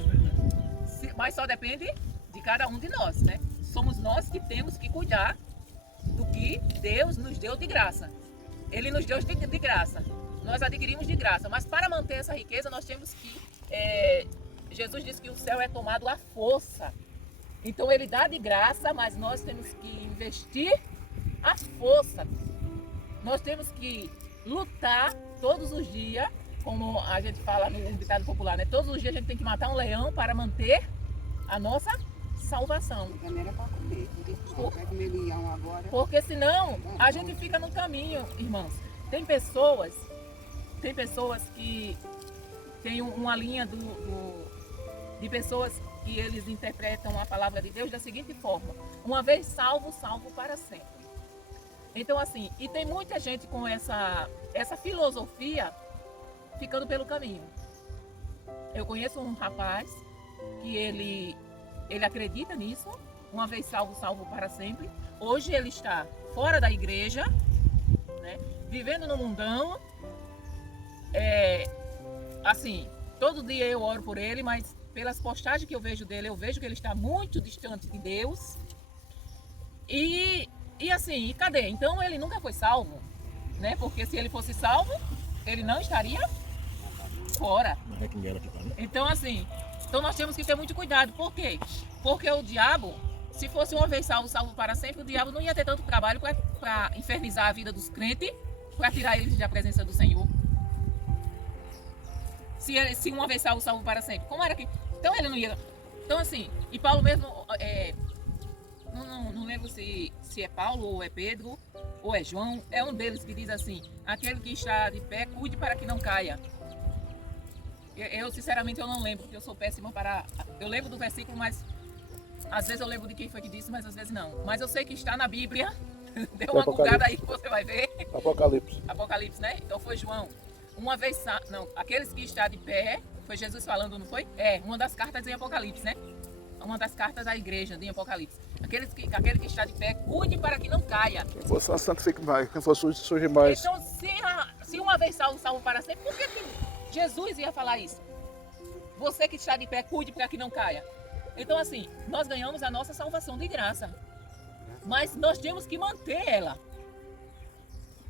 Mas só depende de cada um de nós, né? Somos nós que temos que cuidar do que Deus nos deu de graça. Ele nos deu de graça. Nós adquirimos de graça, mas para manter essa riqueza nós temos que... Jesus disse que o céu é tomado à força. Então ele dá de graça, mas nós temos que investir à força. Nós temos que lutar todos os dias, como a gente fala no ditado popular, né? Todos os dias a gente tem que matar um leão para manter a nossa salvação. Porque senão a gente fica no caminho, irmãos. Tem pessoas que tem uma linha de pessoas que eles interpretam a palavra de Deus da seguinte forma: uma vez salvo, salvo para sempre. Então, assim, e tem muita gente com essa filosofia ficando pelo caminho. Eu conheço um rapaz que ele acredita nisso, uma vez salvo, salvo para sempre. Hoje ele está fora da igreja, né, vivendo no mundão. Assim, todo dia eu oro por ele, mas pelas postagens que eu vejo dele, eu vejo que ele está muito distante de Deus. E assim, cadê? Então ele nunca foi salvo, né? Porque se ele fosse salvo, ele não estaria fora. Então assim, nós temos que ter muito cuidado. Por quê? Porque o diabo, se fosse uma vez salvo, salvo para sempre, o diabo não ia ter tanto trabalho para infernizar a vida dos crentes, para tirar eles da presença do Senhor. Se uma vez salvo, salvo para sempre. Como era que... Então ele não ia... Então assim, e Paulo mesmo... Não lembro se é Paulo ou é Pedro ou é João. É um deles que diz assim: aquele que está de pé, cuide para que não caia. Eu sinceramente eu não lembro, porque eu sou péssima para... Eu lembro do versículo, mas... Às vezes eu lembro de quem foi que disse, mas às vezes não. Mas eu sei que está na Bíblia. Dê uma bugada aí que você vai ver. Apocalipse, né? Então foi João. Uma vez, não, aqueles que estão de pé, foi Jesus falando, não foi? Uma das cartas em Apocalipse, né? Uma das cartas da igreja em Apocalipse. Aquele que está de pé, cuide para que não caia. Quem for santifique mais, quem for sujo, suje mais. Então, se uma vez salvo, salvo para sempre, por que Jesus ia falar isso? Você que está de pé, cuide para que não caia. Então, assim, nós ganhamos a nossa salvação de graça. Mas nós temos que manter ela.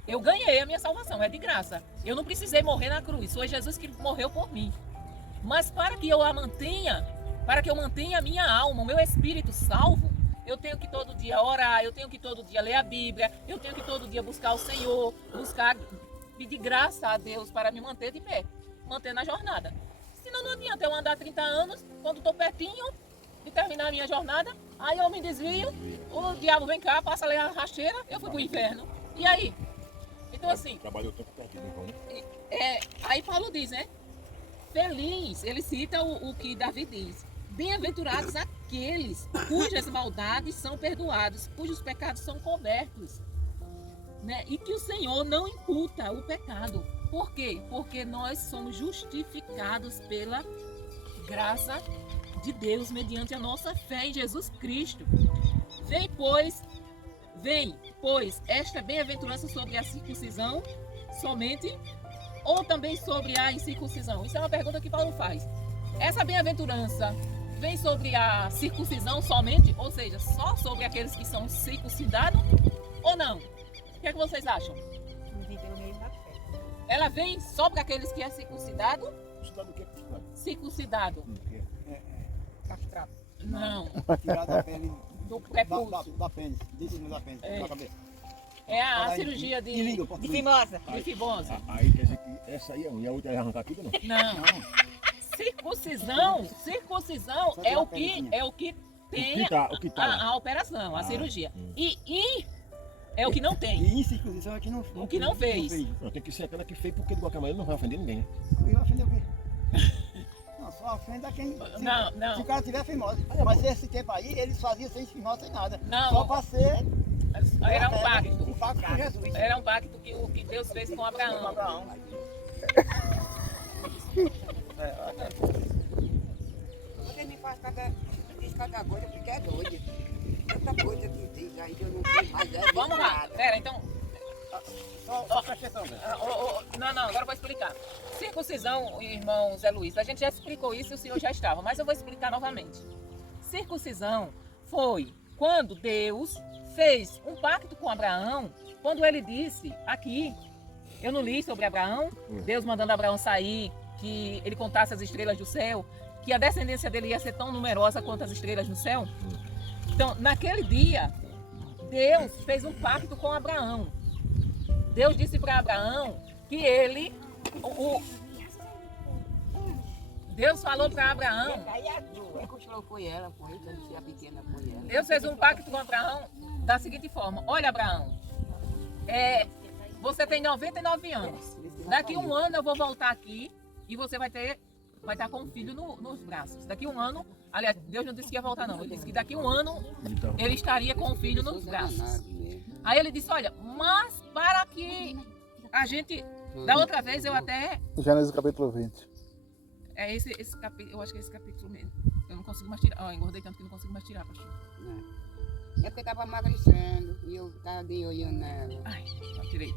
Eu ganhei a minha salvação, é de graça. Eu não precisei morrer na cruz, foi Jesus que morreu por mim. Mas para que eu a mantenha, para que eu mantenha a minha alma, o meu espírito salvo, eu tenho que todo dia orar, eu tenho que todo dia ler a Bíblia, eu tenho que todo dia buscar o Senhor, pedir graça a Deus para me manter de pé, manter na jornada. Senão não adianta eu andar 30 anos, quando estou pertinho de terminar a minha jornada, aí eu me desvio, o diabo vem cá, passa ali a rasteira, eu fui para o inferno. E aí? Então assim, trabalhou o tempo perdido, então, né? Aí Paulo diz, né? Feliz, ele cita o que Davi diz. bem-aventurados aqueles cujas maldades são perdoadas, cujos pecados são cobertos, né? E que o Senhor não imputa o pecado. Por quê? Porque nós somos justificados pela graça de Deus mediante a nossa fé em Jesus Cristo. Vem, pois, esta bem-aventurança sobre a circuncisão somente, ou também sobre a incircuncisão? Isso é uma pergunta que Paulo faz. Essa bem-aventurança vem sobre a circuncisão somente, ou seja, só sobre aqueles que são circuncidados, ou não? O que é que vocês acham? Ela vem só para aqueles que é circuncidado? Circuncidado o quê? Circuncidado. Castrado. Não. Tirar da pele, Do prepúcio. da pênis, de cima da pênis, É. da cabeça. É a Fala aí, cirurgia de de língua, De português. fimosa. fibose. Aí quer dizer que essa aí é unha, a outra é arrancar tudo, não? Não. Circuncisão Só é tirar o a que pelezinha. é o que tem O que tá lá? a operação, a Ah, cirurgia. hum. E é o que não tem. E incircuncisão é que não O que não fez. Não, tem que ser aquela que fez, porque de qualquer maneira não vai ofender ninguém, né? E vai ofender o quê? Não, só ofende a quem... Se, Não, se não. o cara tiver fimose. Mas esse tempo aí, eles faziam sem fimose, sem nada. Não. Só para ser... Era um pacto. Um pacto com Jesus. Era um pacto que Deus fez com Com Abraão. Abraão. Você me faz cada coisa porque é doido. Tanta coisa que diz aí que eu não sei mais. Vamos lá. Pera, então. Só presta atenção, velho. Não, agora eu vou explicar. Circuncisão, irmão Zé Luiz, a gente já explicou isso e o senhor já estava, mas eu vou explicar novamente. Circuncisão foi quando Deus fez um pacto com Abraão, quando ele disse aqui, eu não li sobre Abraão, Deus mandando Abraão sair, que ele contasse as estrelas do céu, que a descendência dele ia ser tão numerosa quanto as estrelas no céu. Então, naquele dia, Deus fez um pacto com Abraão. Deus disse para Abraão que ele... Deus falou para Abraão... Foi ela, foi ele, a pequena foi ela. Deus fez um pacto com Abraão da seguinte forma. Olha, Abraão, você tem 99 anos. Daqui um ano eu vou voltar aqui e você vai estar com um filho nos braços. Daqui um ano, aliás, Deus não disse que ia voltar não. Ele disse que daqui um ano ele estaria com o filho nos braços. Aí ele disse, olha, mas para que a gente... Da outra vez eu até... Gênesis capítulo 20. É esse capítulo, eu acho que é esse capítulo mesmo. Eu não consigo mais tirar. Engordei tanto que não consigo mais tirar, pastor. É porque tava emagrecendo e eu tava de olhando nela. Ai, já tirei.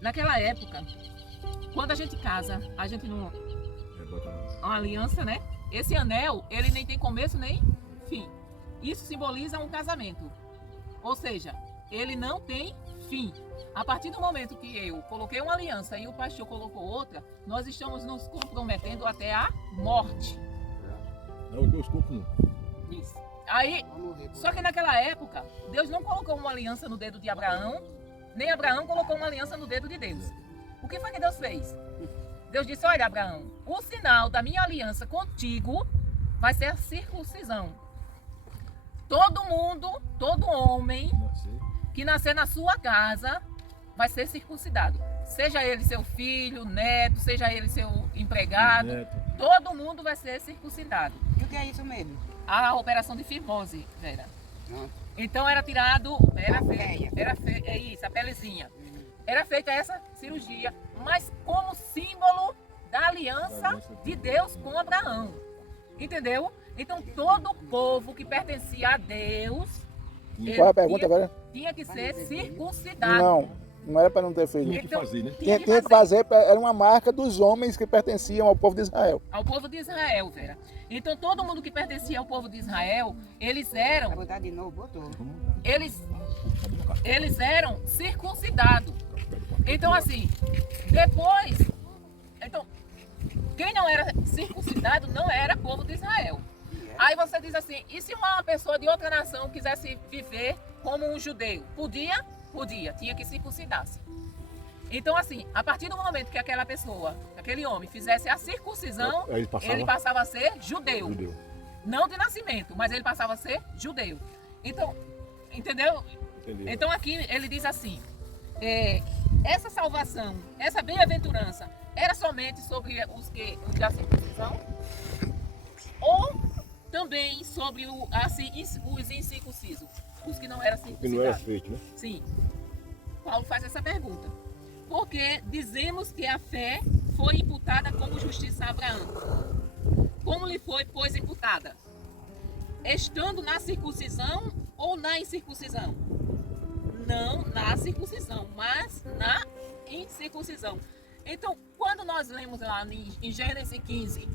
Naquela época, quando a gente casa, a gente não... Uma aliança, né? Esse anel, ele nem tem começo nem fim. Isso simboliza um casamento. Ou seja, ele não tem fim. A partir do momento que eu coloquei uma aliança e o pastor colocou outra, nós estamos nos comprometendo até a morte. É os dois corpos, não. Isso. Aí, só que naquela época, Deus não colocou uma aliança no dedo de Abraão, nem Abraão colocou uma aliança no dedo de Deus. O que foi que Deus fez? Deus disse, olha, Abraão, o sinal da minha aliança contigo vai ser a circuncisão. Todo mundo, todo homem que nascer na sua casa vai ser circuncidado. Seja ele seu filho, neto, seja ele seu empregado, todo mundo vai ser circuncidado. E o que é isso mesmo? A operação de fimose, Vera. Não. Então era tirado, é isso, a pelezinha. Era feita essa cirurgia, mas como símbolo da aliança de Deus com Abraão. Entendeu? Então todo o povo que pertencia a Deus, Qual é a pergunta agora? tinha que ser circuncidado. Não era para não ter feito. Tinha que fazer, né? Tinha que fazer, era uma marca dos homens que pertenciam ao povo de Israel. Ao povo de Israel, Vera. Então todo mundo que pertencia ao povo de Israel, eles eram, Vai botar de novo, botou. eles eram circuncidados. Então assim, depois, então, quem não era circuncidado não era povo de Israel. Aí você diz assim, e se uma pessoa de outra nação quisesse viver como um judeu? Podia? Podia, tinha que circuncidar-se. Então assim, a partir do momento que aquela pessoa, aquele homem fizesse a circuncisão, ele passava a ser judeu. Não de nascimento, mas ele passava a ser judeu. Então, entendeu? Então aqui ele diz assim, essa salvação, essa bem-aventurança, era somente sobre os da circuncisão? ou também sobre os incircuncisos, os que não eram Que não era circuncidados? feito, né? Sim. Paulo faz essa pergunta. Porque dizemos que a fé foi imputada como justiça a Abraão. Como lhe foi, pois, imputada? Estando na circuncisão ou na incircuncisão? Não na circuncisão, mas na incircuncisão. Então, quando nós lemos lá em Gênesis 15,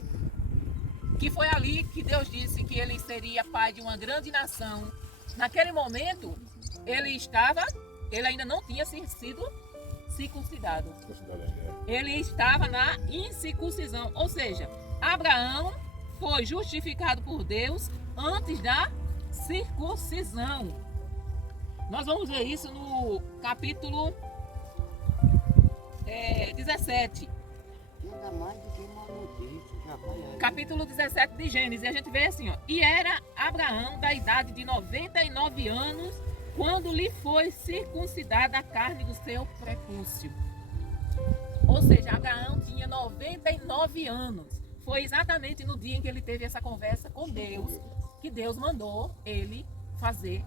que foi ali que Deus disse que ele seria pai de uma grande nação, naquele momento, ele ainda não tinha sido circuncidado. Ele estava na incircuncisão, ou seja, Abraão foi justificado por Deus antes da circuncisão. Nós vamos ver isso no capítulo 17. Ainda mais do que uma notícia, já vai aí. Capítulo 17 de Gênesis, e a gente vê assim, ó. E era Abraão da idade de 99 anos, quando lhe foi circuncidada a carne do seu prepúcio. Ou seja, Abraão tinha 99 anos. Foi exatamente no dia em que ele teve essa conversa com Deus, que Deus mandou ele fazer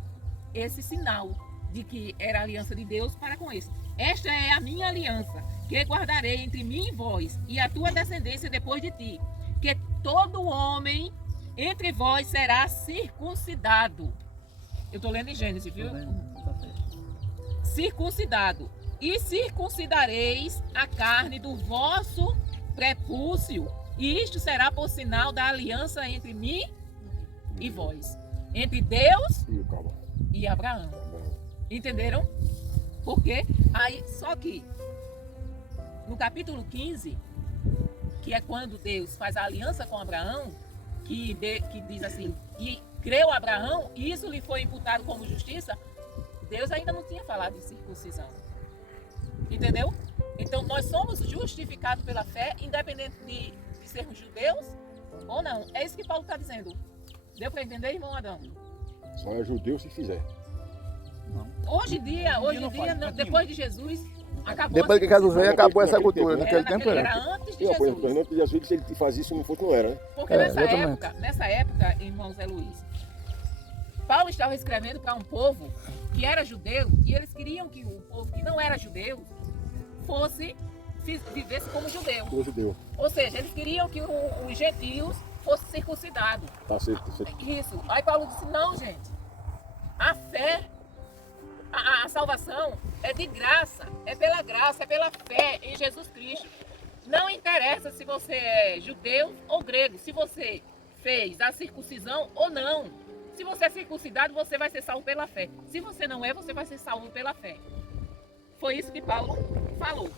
esse sinal de que era a aliança de Deus para com eles. Esta é a minha aliança, que guardarei entre mim e vós, e a tua descendência depois de ti, que todo homem entre vós será circuncidado. Eu estou lendo em Gênesis, viu? Circuncidado. E circuncidareis a carne do vosso prepúcio, e isto será por sinal da aliança entre mim e vós, entre Deus e Abraão. Entenderam? Porque aí, só que no capítulo 15, que é quando Deus faz a aliança com Abraão, que diz assim, e creu Abraão, e isso lhe foi imputado como justiça, Deus ainda não tinha falado de circuncisão. Entendeu? Então nós somos justificados pela fé, independente de sermos judeus ou não. É isso que Paulo está dizendo. Deu para entender, irmão Adão? Só é judeu se fizer. Hoje em dia, depois de Jesus, acabou. Depois que Jesus veio, acabou essa Naquele cultura. tempo, Naquele tempo era era. antes de Eu apoio, Jesus. antes de Jesus, se ele fazia isso, não fosse, não era, né? Porque exatamente. nessa época, irmão Zé Luiz, Paulo estava escrevendo para um povo que era judeu, e eles queriam que o povo que não era judeu vivesse como judeu. Todo judeu. Ou seja, eles queriam que os gentios fossem circuncidados. Tá certo, tá certo. Isso. Aí Paulo disse, não, gente. A fé, a salvação é de graça. É pela graça, é pela fé em Jesus Cristo. Não interessa se você é judeu ou grego. Se você fez a circuncisão ou não. Se você é circuncidado, você vai ser salvo pela fé. Se você não é, você vai ser salvo pela fé. Foi isso que Paulo falou.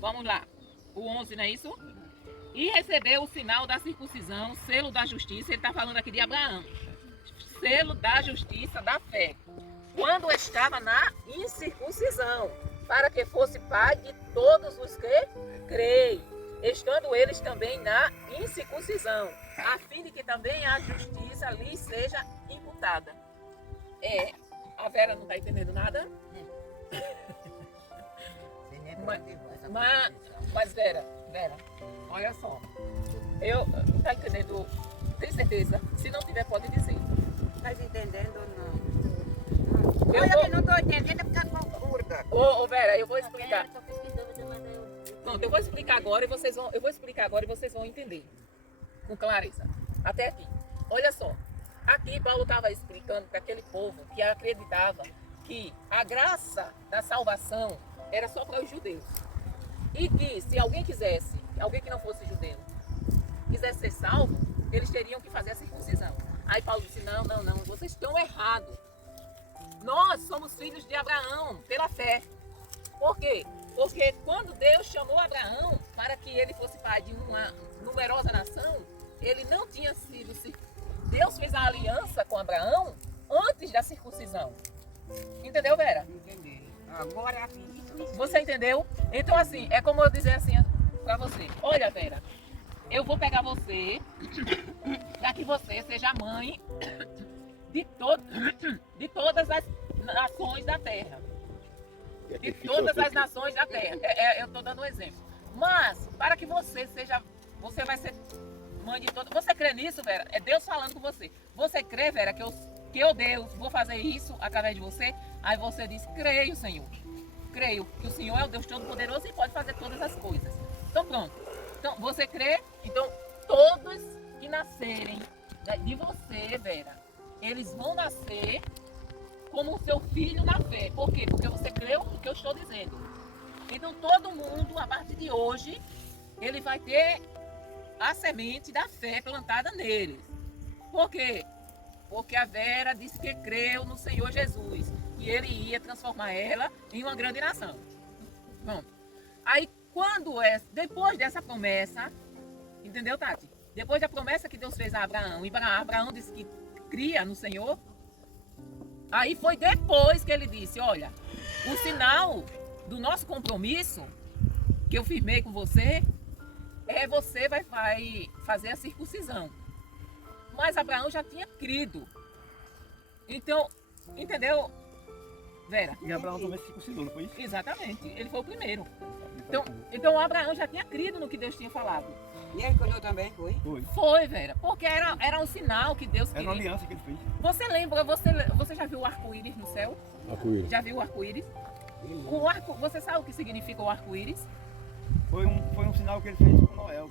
Vamos lá. O 11, não é isso? E recebeu o sinal da circuncisão, selo da justiça. Ele está falando aqui de Abraão. Selo da justiça, da fé. Quando estava na incircuncisão, para que fosse pai de todos os que creem, estando eles também na incircuncisão, a fim de que também a justiça lhes seja imputada. A Vera não está entendendo nada? Mas Vera, olha só. Não está entendendo? Tem certeza? Se não tiver, pode dizer. Estás entendendo ou não? Eu Olha vou- que não estou entendendo porque a tua curta. Ô, Vera, eu vou explicar. Eu tô pesquisando, mas eu... Pronto, eu vou explicar agora e vocês vão entender com clareza. Até aqui. Olha só. Aqui Paulo estava explicando para aquele povo que acreditava que a graça da salvação era só para os judeus. E que se alguém que não fosse judeu, quisesse ser salvo, eles teriam que fazer a circuncisão. Aí Paulo disse, não, vocês estão errados. Nós somos filhos de Abraão pela fé. Por quê? Porque quando Deus chamou Abraão para que ele fosse pai de uma numerosa nação, ele não tinha sido circuncidado. Deus fez a aliança com Abraão antes da circuncisão. Entendeu, Vera? Entendi. Agora sim. Você entendeu? Então, assim, é como eu dizer assim pra você. Olha, Vera, eu vou pegar você para que você seja a mãe de todas as nações da terra. De todas as nações da terra. Eu estou dando um exemplo. Mas, para que você vai ser mãe de todas. Você crê nisso, Vera? É Deus falando com você. Você crê, Vera, que eu, Deus, vou fazer isso através de você? Aí você diz, creio, Senhor. Creio que o Senhor é o Deus Todo-Poderoso e pode fazer todas as coisas. Então pronto. Então você crê? Então todos que nascerem de você, Vera, eles vão nascer como o seu filho na fé. Por quê? Porque você creu no que eu estou dizendo. Então todo mundo, a partir de hoje, ele vai ter a semente da fé plantada neles. Por quê? Porque a Vera disse que creu no Senhor Jesus. E ele ia transformar ela em uma grande nação. Bom, aí depois dessa promessa, entendeu, Tati? Depois da promessa que Deus fez a Abraão, e Abraão disse que cria no Senhor, aí foi depois que ele disse, olha, o sinal do nosso compromisso, que eu firmei com você, você vai fazer a circuncisão. Mas Abraão já tinha crido. Então, entendeu, Vera? E Abraão também se circuncidou, não foi isso? Exatamente, ele foi o primeiro. Então Abraão já tinha crido no que Deus tinha falado. E ele colheu também, foi? Foi, Vera, porque era um sinal que Deus queria. Era uma aliança que ele fez. Você lembra, você já viu o arco-íris no céu? Arco-íris. Já viu o arco-íris? Você sabe o que significa o arco-íris? Foi um sinal que ele fez com Noé.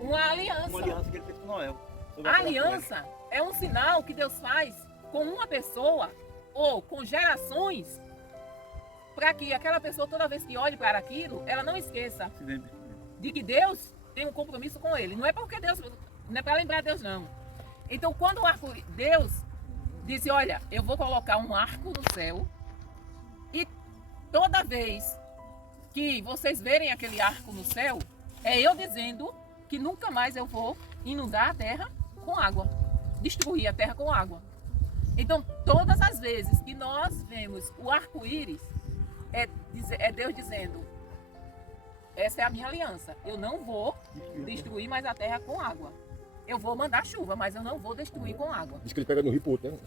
Uma aliança. Uma aliança que ele fez com Noé. A aliança é um sinal que Deus faz com uma pessoa ou com gerações para que aquela pessoa, toda vez que olhe para aquilo, ela não esqueça de que Deus tem um compromisso com ele. Não é porque Deus, não é para lembrar Deus, não. Então, quando Deus disse, olha, eu vou colocar um arco no céu e toda vez que vocês verem aquele arco no céu, é eu dizendo que nunca mais eu vou inundar a terra com água, destruir a terra com água. Então, todas as vezes que nós vemos o arco-íris, é Deus dizendo, essa é a minha aliança, eu não vou destruir mais a terra com água. Eu vou mandar chuva, mas eu não vou destruir com água. Diz que ele pega no rio pro outro, né?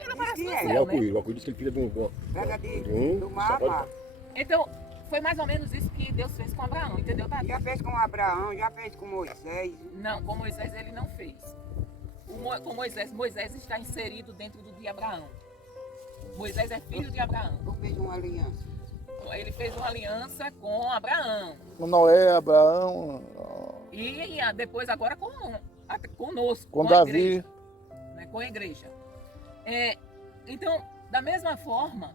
Ele aparece no É, céu, né? O arco-íris diz que ele tira Pega do mar, sacode. mar. Então, foi mais ou menos isso que Deus fez com Abraão, entendeu, Tati? Já fez com Abraão, já fez com Moisés. Não, com Moisés ele não fez. Com Moisés está inserido dentro de Abraão. Moisés é filho de Abraão. Eu fiz uma aliança. Ele fez uma aliança com Abraão. Com Noé, Abraão, E depois agora conosco, com a Davi. igreja, né, com a igreja. Então, da mesma forma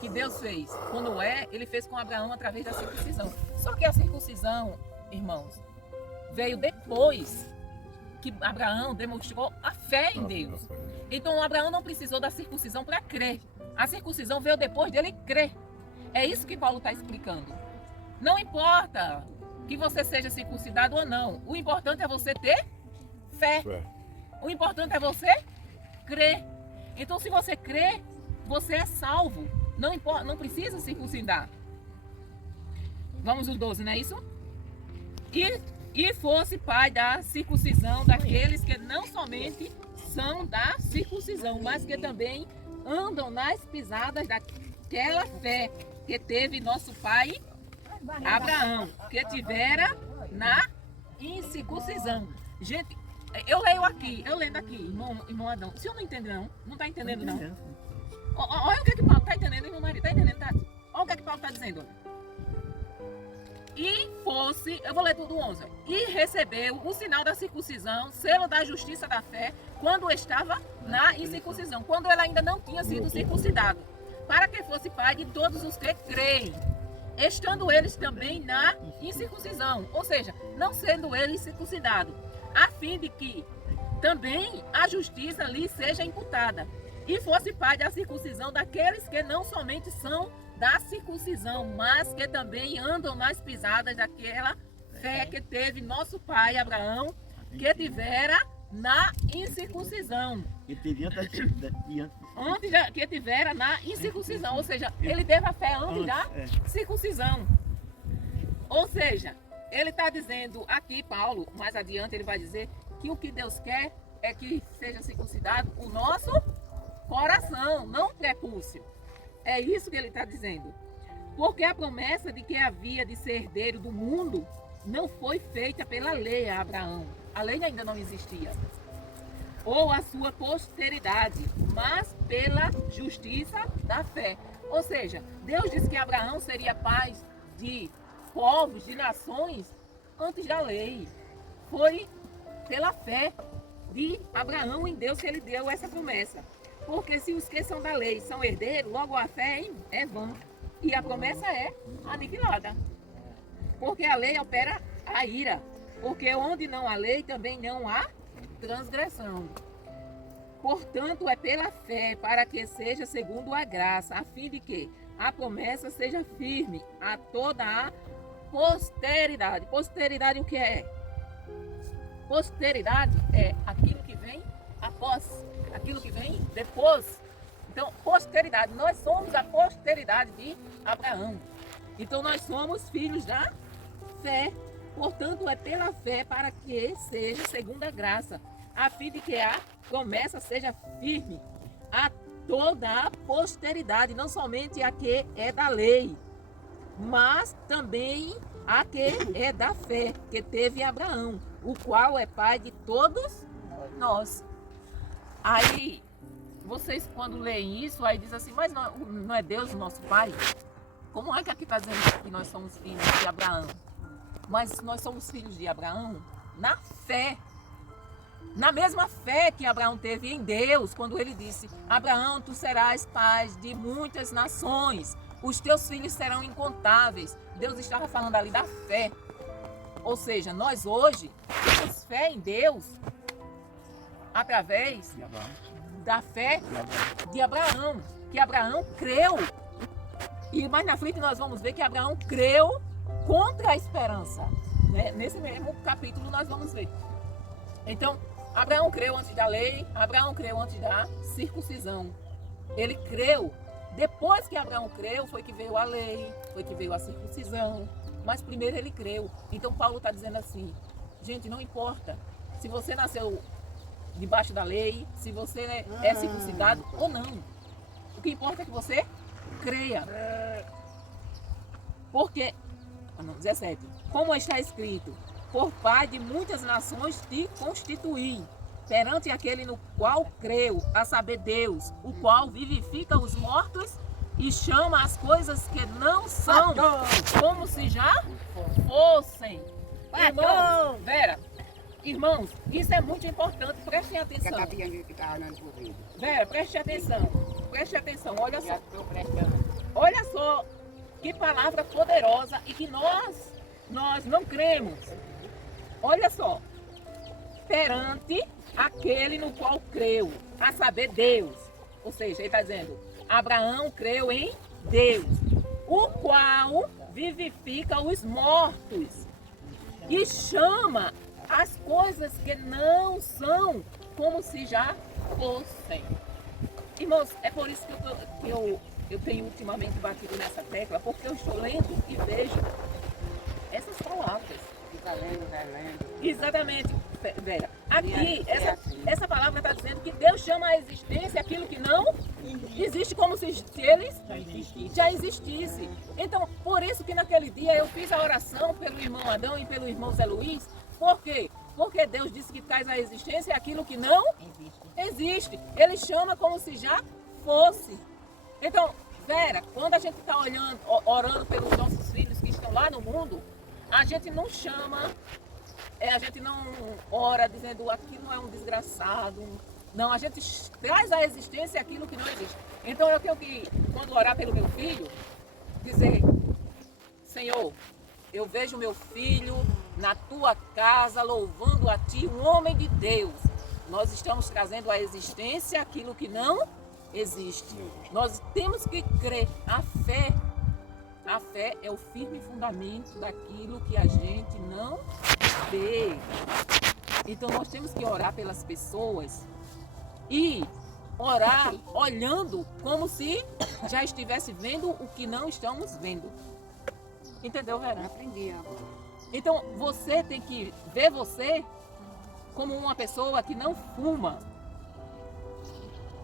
que Deus fez com Noé, ele fez com Abraão através da circuncisão. Só que a circuncisão, irmãos, veio depois que Abraão demonstrou a fé em Deus. Então Abraão não precisou da circuncisão para crer. A circuncisão veio depois dele crer. É isso que Paulo está explicando. Não importa que você seja circuncidado ou não. O importante é você ter fé. O importante é você crer. Então se você crê, você é salvo. Não importa, não precisa circuncidar. Vamos no 12, não é isso? E fosse pai da circuncisão daqueles que não somente são da circuncisão, mas que também andam nas pisadas daquela fé que teve nosso pai Abraão, que tivera na incircuncisão. Gente, eu lendo aqui, irmão Adão. O senhor não entende não? Não está entendendo não? Olha o que Paulo está entendendo, irmão Maria. Está entendendo, Tati? Olha o que Paulo está dizendo. E fosse, eu vou ler tudo 11. E recebeu o sinal da circuncisão, selo da justiça da fé, quando estava na incircuncisão, quando ele ainda não tinha sido circuncidado, para que fosse pai de todos os que creem, estando eles também na incircuncisão, ou seja, não sendo ele circuncidado, a fim de que também a justiça lhe seja imputada, e fosse pai da circuncisão daqueles que não somente são da circuncisão, mas que também andam nas pisadas daquela fé que teve nosso pai Abraão, que tivera na incircuncisão. Ele teve antes Que tivera na incircuncisão, ou seja, ele teve a fé antes da circuncisão. Ou seja, ele está dizendo aqui, Paulo, mais adiante ele vai dizer que o que Deus quer é que seja circuncidado o nosso coração, não o prepúcio. É isso que ele está dizendo. Porque a promessa de que havia de ser herdeiro do mundo não foi feita pela lei a Abraão, A lei ainda não existia. Ou a sua posteridade, mas pela justiça da fé. Ou seja, Deus disse que Abraão seria pai de povos, de nações, antes da lei. Foi pela fé de Abraão em Deus que ele deu essa promessa. Porque se os que são da lei são herdeiros, logo a fé é vã. E a promessa é aniquilada. Porque a lei opera a ira. Porque onde não há lei, também não há transgressão. Portanto, é pela fé, para que seja segundo a graça, a fim de que a promessa seja firme a toda a posteridade. Posteridade o que é? Posteridade é aquilo que vem após, aquilo que vem depois. Então, posteridade, nós somos a posteridade de Abraão. Então, nós somos filhos da fé. Portanto, é pela fé para que seja segundo a graça, a fim de que a promessa seja firme a toda a posteridade, não somente a que é da lei, mas também a que é da fé, que teve Abraão, o qual é pai de todos nós. Aí, vocês quando leem isso, aí diz assim, mas não é Deus o nosso pai? Como é que aqui está dizendo que nós somos filhos de Abraão? Mas nós somos filhos de Abraão na fé. Na mesma fé que Abraão teve em Deus, quando ele disse, Abraão, tu serás pai de muitas nações, os teus filhos serão incontáveis. Deus estava falando ali da fé. Ou seja, nós hoje temos fé em Deus através da fé de Abraão, que Abraão creu. E mais na frente nós vamos ver que Abraão creu contra a esperança. Né? Nesse mesmo capítulo nós vamos ver. Então, Abraão creu antes da lei, Abraão creu antes da circuncisão. Ele creu. Depois que Abraão creu, foi que veio a lei, foi que veio a circuncisão. Mas primeiro ele creu. Então Paulo está dizendo assim, gente, não importa se você nasceu debaixo da lei, se você é circuncidado ou não. O que importa é que você creia. Porque, 17, como está escrito, por pai de muitas nações te constituí, perante aquele no qual creu, a saber Deus, o qual vivifica os mortos e chama as coisas que não são, como se já fossem. Irmãos, Vera, irmãos, isso é muito importante, prestem atenção. Vera, preste atenção, olha só. Olha só que palavra poderosa e que nós não cremos. Olha só, perante aquele no qual creu, a saber Deus. Ou seja, ele está dizendo, Abraão creu em Deus, o qual vivifica os mortos e chama as coisas que não são como se já fossem. Irmãos, é por isso que eu tenho ultimamente batido nessa tecla, porque eu estou lendo e vejo essas palavras. Fica lendo, relendo. Exatamente, Vera. Aqui, essa palavra está dizendo que Deus chama a existência aquilo que não existe, como se eles já existisse. Então, por isso que naquele dia eu fiz a oração pelo irmão Adão e pelo irmão Zé Luiz. Por quê? Porque Deus disse que traz à existência aquilo que não existe. Ele chama como se já fosse. Então, Vera, quando a gente está orando pelos nossos filhos que estão lá no mundo, a gente não chama, a gente não ora dizendo aquilo é um desgraçado. Não, a gente traz à existência aquilo que não existe. Então eu tenho que, quando orar pelo meu filho, dizer, Senhor, eu vejo meu filho na tua casa louvando a ti, um homem de Deus. Nós estamos trazendo à existência aquilo que não existe. Nós temos que crer. A fé é o firme fundamento daquilo que a gente não vê. Então nós temos que orar pelas pessoas e orar olhando como se já estivesse vendo o que não estamos vendo. Entendeu, Vera? Aprendi agora. Então você tem que ver você como uma pessoa que não fuma.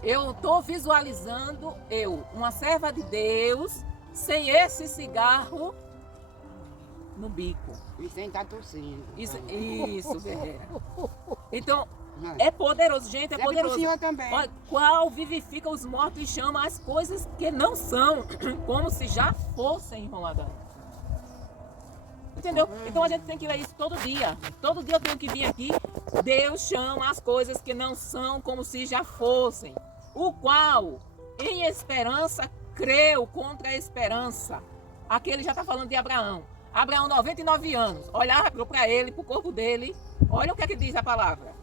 Eu estou visualizando uma serva de Deus, sem esse cigarro, no bico. E sem estar tossindo. Isso, Vera. Então, Não. é poderoso, gente, é Serve pro poderoso. senhor também. Olha, qual vivifica os mortos e chama as coisas que não são, como se já fossem, irmão Adão. Entendeu? Então a gente tem que ler isso todo dia. Todo dia eu tenho que vir aqui. Deus chama as coisas que não são como se já fossem. O qual, em esperança, creu contra a esperança. Aqui ele já está falando de Abraão. Abraão, 99 anos. Olhava para ele, para o corpo dele. Olha o que é que diz a palavra.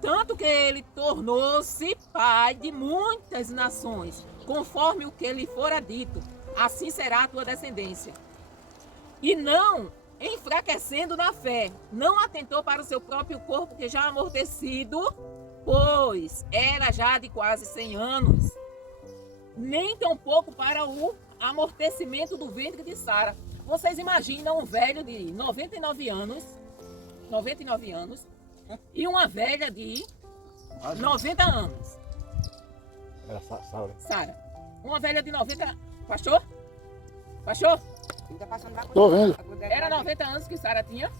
Tanto que ele tornou-se pai de muitas nações, conforme o que lhe fora dito. Assim será a tua descendência. E não enfraquecendo na fé, não atentou para o seu próprio corpo, que já amortecido, pois era já de quase 100 anos, nem tampouco para o amortecimento do ventre de Sara. Vocês imaginam um velho de 99 anos e uma velha de 90 anos. Era Sara. Sara, uma velha de 90... Pastor? Pastor? Ainda passando da Tô vendo. Era 90 anos que Sara tinha?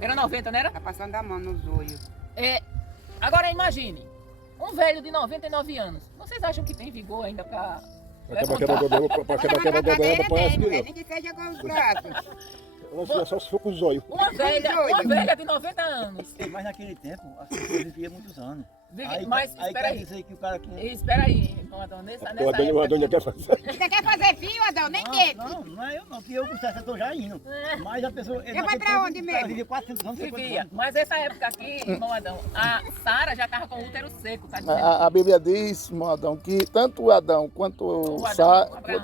Era 90, não era? Tá passando a mão nos olhos. Agora imagine, um velho de 99 anos. Vocês acham que tem vigor ainda para Pra quebrar quebra dela, pra subir. Nem que seja com os braços. Só se for com os olhos. uma velha de 90 anos. Mas naquele tempo, as pessoas viviam muitos anos. Mas aí espera quer aí. dizer que o cara que... Espera aí, irmão Adão, nessa O época. Adônia quer fazer. Você quer fazer fio, Adão? Nem teve. Não é eu não, que eu com 60 tô já indo. Mas a pessoa... Eu vai pra onde mesmo? Vivia 400 anos, 50 Vivia. anos. Mas essa época aqui, irmão Adão, a Sara já estava com o útero seco, tá dizendo? A Bíblia diz, irmão Adão, que tanto Adão quanto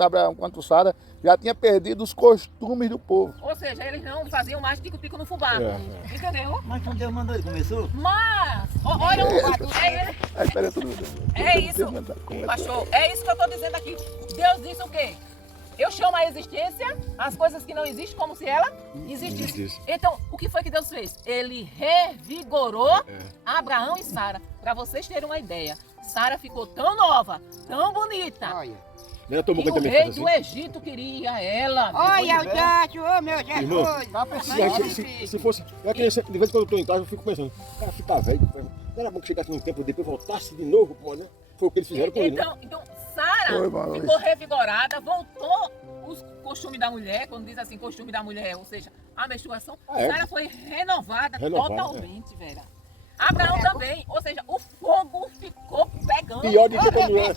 Abraão quanto Sara já tinha perdido os costumes do povo. Ou seja, eles não faziam mais tico-tico no fubá. Entendeu? Mas quando Deus mandou ele, começou? Mas, olha, A diferença do é isso, pastor, é isso que eu estou dizendo aqui. Deus disse o quê? Eu chamo a existência as coisas que não existem como se ela existisse. Então, o que foi que Deus fez? Ele revigorou Abraão e Sara. Para vocês terem uma ideia, Sara ficou tão nova, tão bonita. Olha. Não é tomou E o também rei faz do assim? Egito queria ela. Olha o Tacho, ô meu Irmão, Jesus. se fosse... É que de vez em quando eu tô em casa, eu fico pensando, cara, ficar velho, não era bom que chegasse um tempo depois voltasse de novo, pô, né? Foi o que eles fizeram com ele, né? Então Sara ficou revigorada, voltou os costumes da mulher, quando diz assim, costume da mulher, ou seja, a menstruação. Sara foi renovada totalmente, velho. Abraão também, ou seja, o fogo ficou pegando. Pior do que a mulher.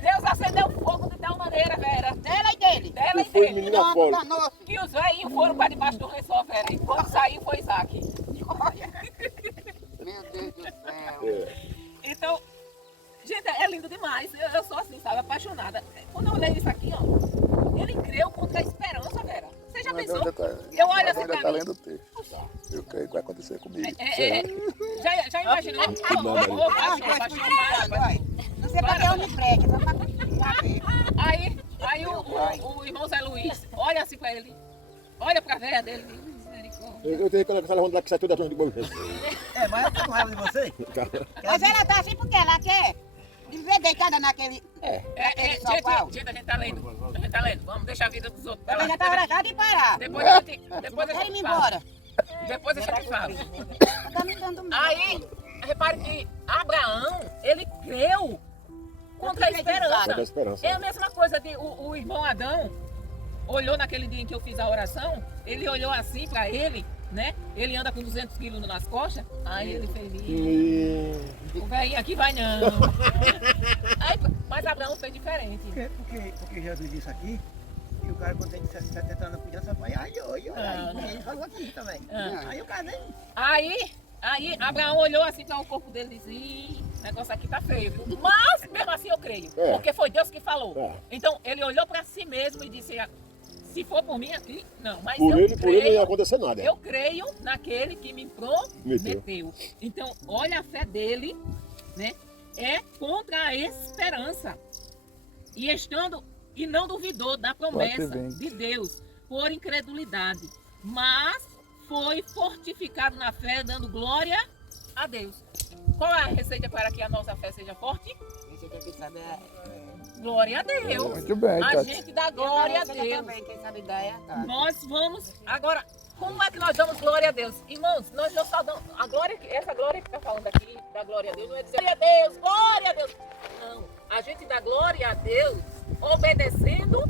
Deus acendeu fogo de tal maneira, Vera. Dela e dele. Dela e Foi dele. menina fora. Que os velhinhos foram para debaixo do lençol, Vera. E quando saiu foi Isaac. Meu Deus do céu. Então, gente, é lindo demais. Eu sou assim, sabe, apaixonada. Quando eu olhei isso aqui, ó, ele creu contra a esperança, Vera. Você já pensou? Eu olho assim pra mim. lendo o texto. Eu creio que vai acontecer comigo. Já imaginou? Não sei pra que onde prega, só pra saber. Aí o irmão Zé Luiz olha assim pra ele, olha pra velha dele e diz, misericórdia. Eu tenho que aquela levando que sai toda a torre de bom. Mas eu tô com raiva de você. Mas ela tá assim porque ela quer viver deitada naquele sofá. Gente, a gente tá lendo. Vamos deixar a vida dos outros. Ela já tá hora de parar. Depois a gente Quero ir fala. embora. Depois a gente fala. Tá me dando medo. Aí, repare que Abraão, ele creu contra a esperança. É a mesma coisa de o irmão Adão olhou naquele dia em que eu fiz a oração, ele olhou assim pra ele, né? Ele anda com 200 quilos nas costas, aí ele fez, o velhinho aqui vai não. Aí, mas Abraão fez diferente. Porque Jesus disse aqui, que o cara quando tem 70 anos podia só falar, ai, ele falou aqui também. Aí o cara nem... Aí Abraão olhou assim para o corpo dele e disse, ih, o negócio aqui tá feio, viu? Mas mesmo assim eu creio, porque foi Deus que falou. Então ele olhou para si mesmo e disse, se for por mim aqui, não, mas Por ele não ia acontecer nada. Eu creio naquele que me prometeu. Então, olha a fé dele, né? É contra a esperança. E não duvidou da promessa de Deus por incredulidade, mas foi fortificado na fé, dando glória a Deus. qual é a receita para que a nossa fé seja forte? Você tem que saber. Glória a Deus. Muito bem, A Tati. gente dá glória a Você Deus. também, quem sabe dar é a Tati. Nós vamos. Agora, como é que nós damos glória a Deus? Irmãos, nós não só damos. A glória, essa glória que está falando aqui, da glória a Deus, não é dizer glória a Deus, glória a Deus. Não. A gente dá glória a Deus obedecendo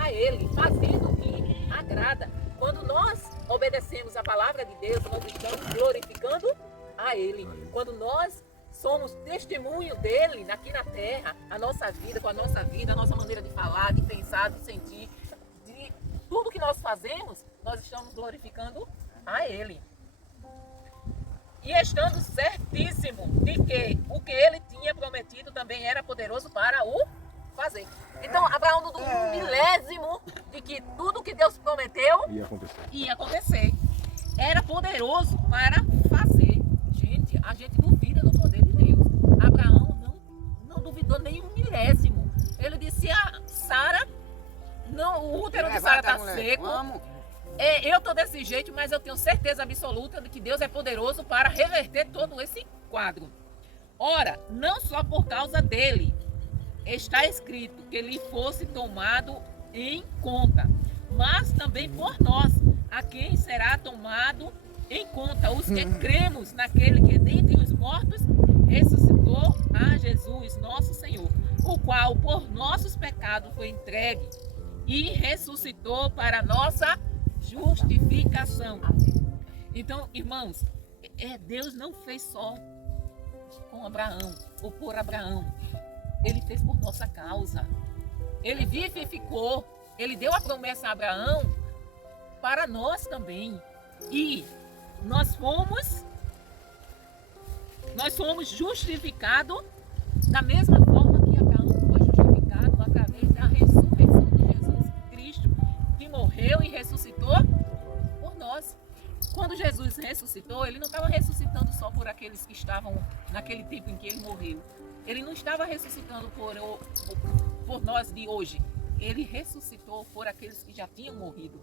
a Ele, fazendo o que agrada. Quando nós obedecemos a palavra de Deus, nós estamos glorificando a Ele. Quando nós somos testemunho dele aqui na terra, a nossa vida, com a nossa vida, a nossa maneira de falar, de pensar, de sentir, de tudo que nós fazemos, nós estamos glorificando a Ele. E estando certíssimo de que o que Ele tinha prometido também era poderoso para o fazer. Então, Abraão não duvida um milésimo de que tudo que Deus prometeu ia acontecer. Era poderoso para fazer. Gente, a gente duvida do poder de Deus. Abraão não duvidou nem um milésimo. Ele disse a Sara, não, o útero de Sara está seco. Eu estou desse jeito, mas eu tenho certeza absoluta de que Deus é poderoso para reverter todo esse quadro. Ora, não só por causa dele está escrito que ele fosse tomado em conta, mas também por nós, a quem será tomado em conta, os que cremos naquele que dentre os mortos ressuscitou a Jesus, nosso Senhor, o qual por nossos pecados foi entregue e ressuscitou para nossa justificação. Então, irmãos, Deus não fez só com Abraão ou por Abraão. Ele fez por nossa causa. Ele vivificou, ele deu a promessa a Abraão para nós também. E nós fomos justificados da mesma forma que Abraão foi justificado através da ressurreição de Jesus Cristo, que morreu e ressuscitou por nós. Quando Jesus ressuscitou, ele não estava ressuscitando só por aqueles que estavam naquele tempo em que ele morreu. Ele não estava ressuscitando por nós de hoje. Ele ressuscitou por aqueles que já tinham morrido.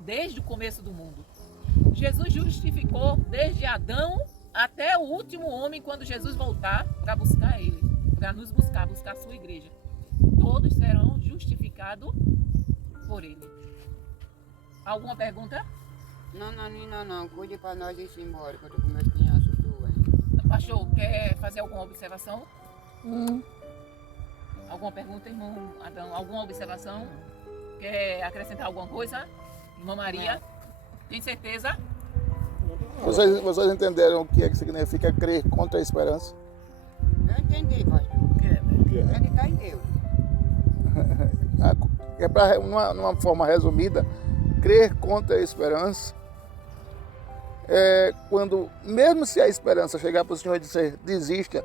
Desde o começo do mundo. Jesus justificou desde Adão até o último homem quando Jesus voltar para buscar ele, para nos buscar a sua igreja. Todos serão justificados por ele. Alguma pergunta? Não. Cuide para nós ir embora, que eu estou com meus crianças tuas. Pastor, quer fazer alguma observação? Alguma pergunta, irmão Adão? Alguma observação? Quer acrescentar alguma coisa? Irmã Maria? Tem certeza? Vocês entenderam o que é que significa crer contra a esperança? Eu entendi, pastor. Acreditar em Deus. Numa forma resumida, crer contra a esperança é quando, mesmo se a esperança chegar para o Senhor e dizer, desista,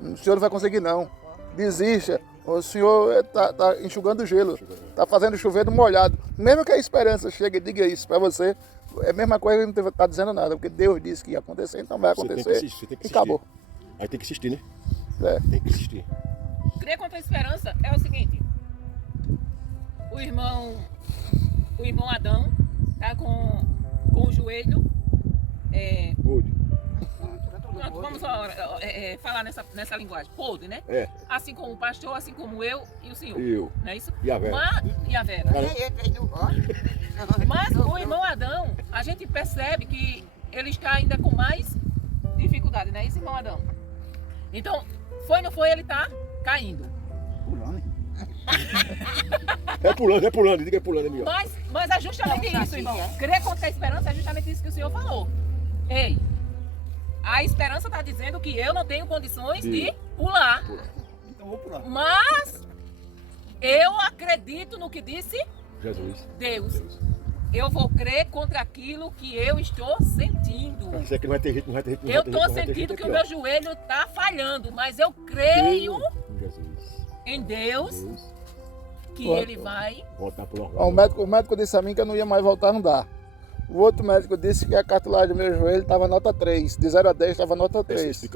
o Senhor não vai conseguir não, desista, o Senhor está enxugando gelo, está fazendo chover no molhado. Mesmo que a esperança chegue e diga isso para você, é a mesma coisa que não está dizendo nada, porque Deus disse que ia acontecer, então vai acontecer e acabou. Aí tem que insistir, né? É. Tem que insistir. Crer contra a esperança é o seguinte, o irmão Adão está com o joelho. Vamos falar nessa linguagem, podre, né? É. Assim como o pastor, assim como eu e o senhor. Eu. Não é isso? E a Vera. E a Vera. Mas o irmão Adão, a gente percebe que ele está ainda com mais dificuldade, não é isso, irmão Adão? Então, foi ou não foi, ele está caindo. Pulando. É pulando, diga pulando, é melhor. Mas é justamente isso, irmão. Crer contra a esperança é justamente isso que o senhor falou. Ei, a esperança está dizendo que eu não tenho condições de pular. Então vou pular. Mas eu acredito no que disse Jesus. Deus. Eu vou crer contra aquilo que eu estou sentindo. Isso aqui não vai ter jeito, Eu estou sentindo que o meu joelho está falhando, mas eu creio em Deus que ele vai voltar pro O médico disse a mim que eu não ia mais voltar a andar. O outro médico disse que a cartilagem do meu joelho estava nota 3. De 0 a 10 estava nota 3.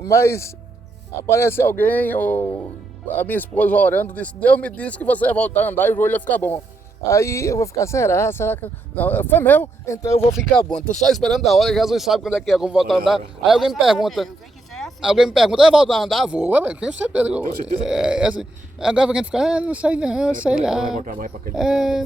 Mas aparece alguém, ou a minha esposa orando, disse, Deus me disse que você ia voltar a andar e o joelho ia ficar bom. Aí eu vou ficar, será que... Não, foi mesmo? Então eu vou ficar bom. Tô só esperando a hora, Jesus sabe quando é que eu vou voltar a andar. Aí alguém me pergunta, vai voltar a andar? Vou, ué, tenho certeza. Com certeza. Assim, agora alguém fica, não sei não, sei Vai lá. voltar mais pra aquele...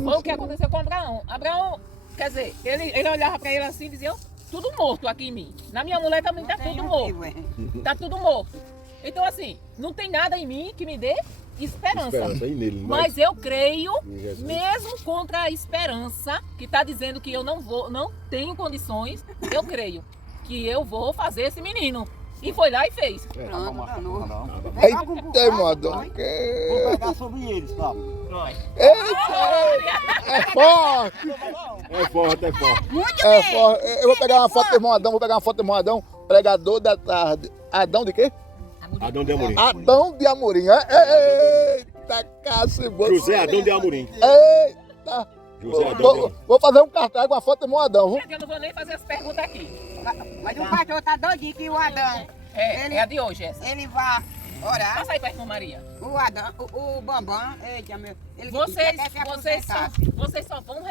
Foi o que aconteceu com Abraão. Abraão, quer dizer, ele olhava pra ele assim e dizia, tudo morto aqui em mim. Na minha mulher também tá tudo morto. Tá tudo morto. Então assim, não tem nada em mim que me dê esperança. aí nele, Mas eu creio, Jesus. mesmo contra a esperança, que está dizendo que eu não tenho condições, eu creio que eu vou fazer esse menino. E foi lá e fez. Eita, modão. Vou pegar sobre eles, sabe? É forte. É forte, é forte. É forte. Eu vou pegar uma foto do irmão Adão, pregador da tarde. Adão de quê? Adão de Amorim. Adão de Amorim. Eita, cacete. José Adão de Amorim. Eita. José Adão de Amorim. Vou fazer um cartaz com a foto do irmão Adão. Eu não vou nem fazer as perguntas aqui. Mas o pastor tá doidinho que o Adão, É a de hoje essa. ele vai orar. Passa aí pra irmã Maria. O Adão, o Bambam, eita, meu, ele Vocês quer se só, aposentar. vocês só vão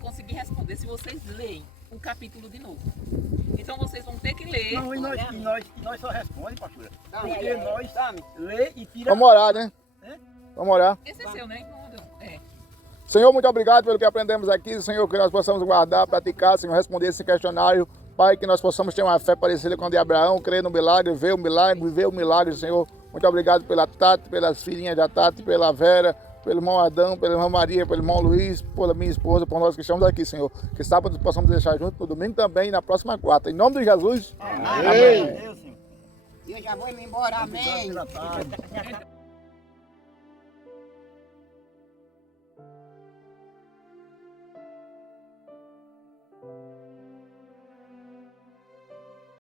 conseguir responder se vocês leem o capítulo de novo. Então vocês vão ter que ler. Não, e nós só respondemos, pastora. Porque nós Sabe? lê e tira... Vamos orar, né? Vamos orar. Esse é seu, né? É. Senhor, muito obrigado pelo que aprendemos aqui. Senhor, que nós possamos guardar, praticar, Senhor, responder esse questionário. Pai, que nós possamos ter uma fé parecida com a de Abraão, crer no milagre, ver o milagre, viver o milagre, Senhor. Muito obrigado pela Tati, pelas filhinhas da Tati, pela Vera, pelo irmão Adão, pela irmã Maria, pelo irmão Luiz, pela minha esposa, por nós que estamos aqui, Senhor. Que sábado possamos deixar junto no domingo também e na próxima quarta. Em nome de Jesus. Amém. Eu já vou me embora, amém. Pela paz.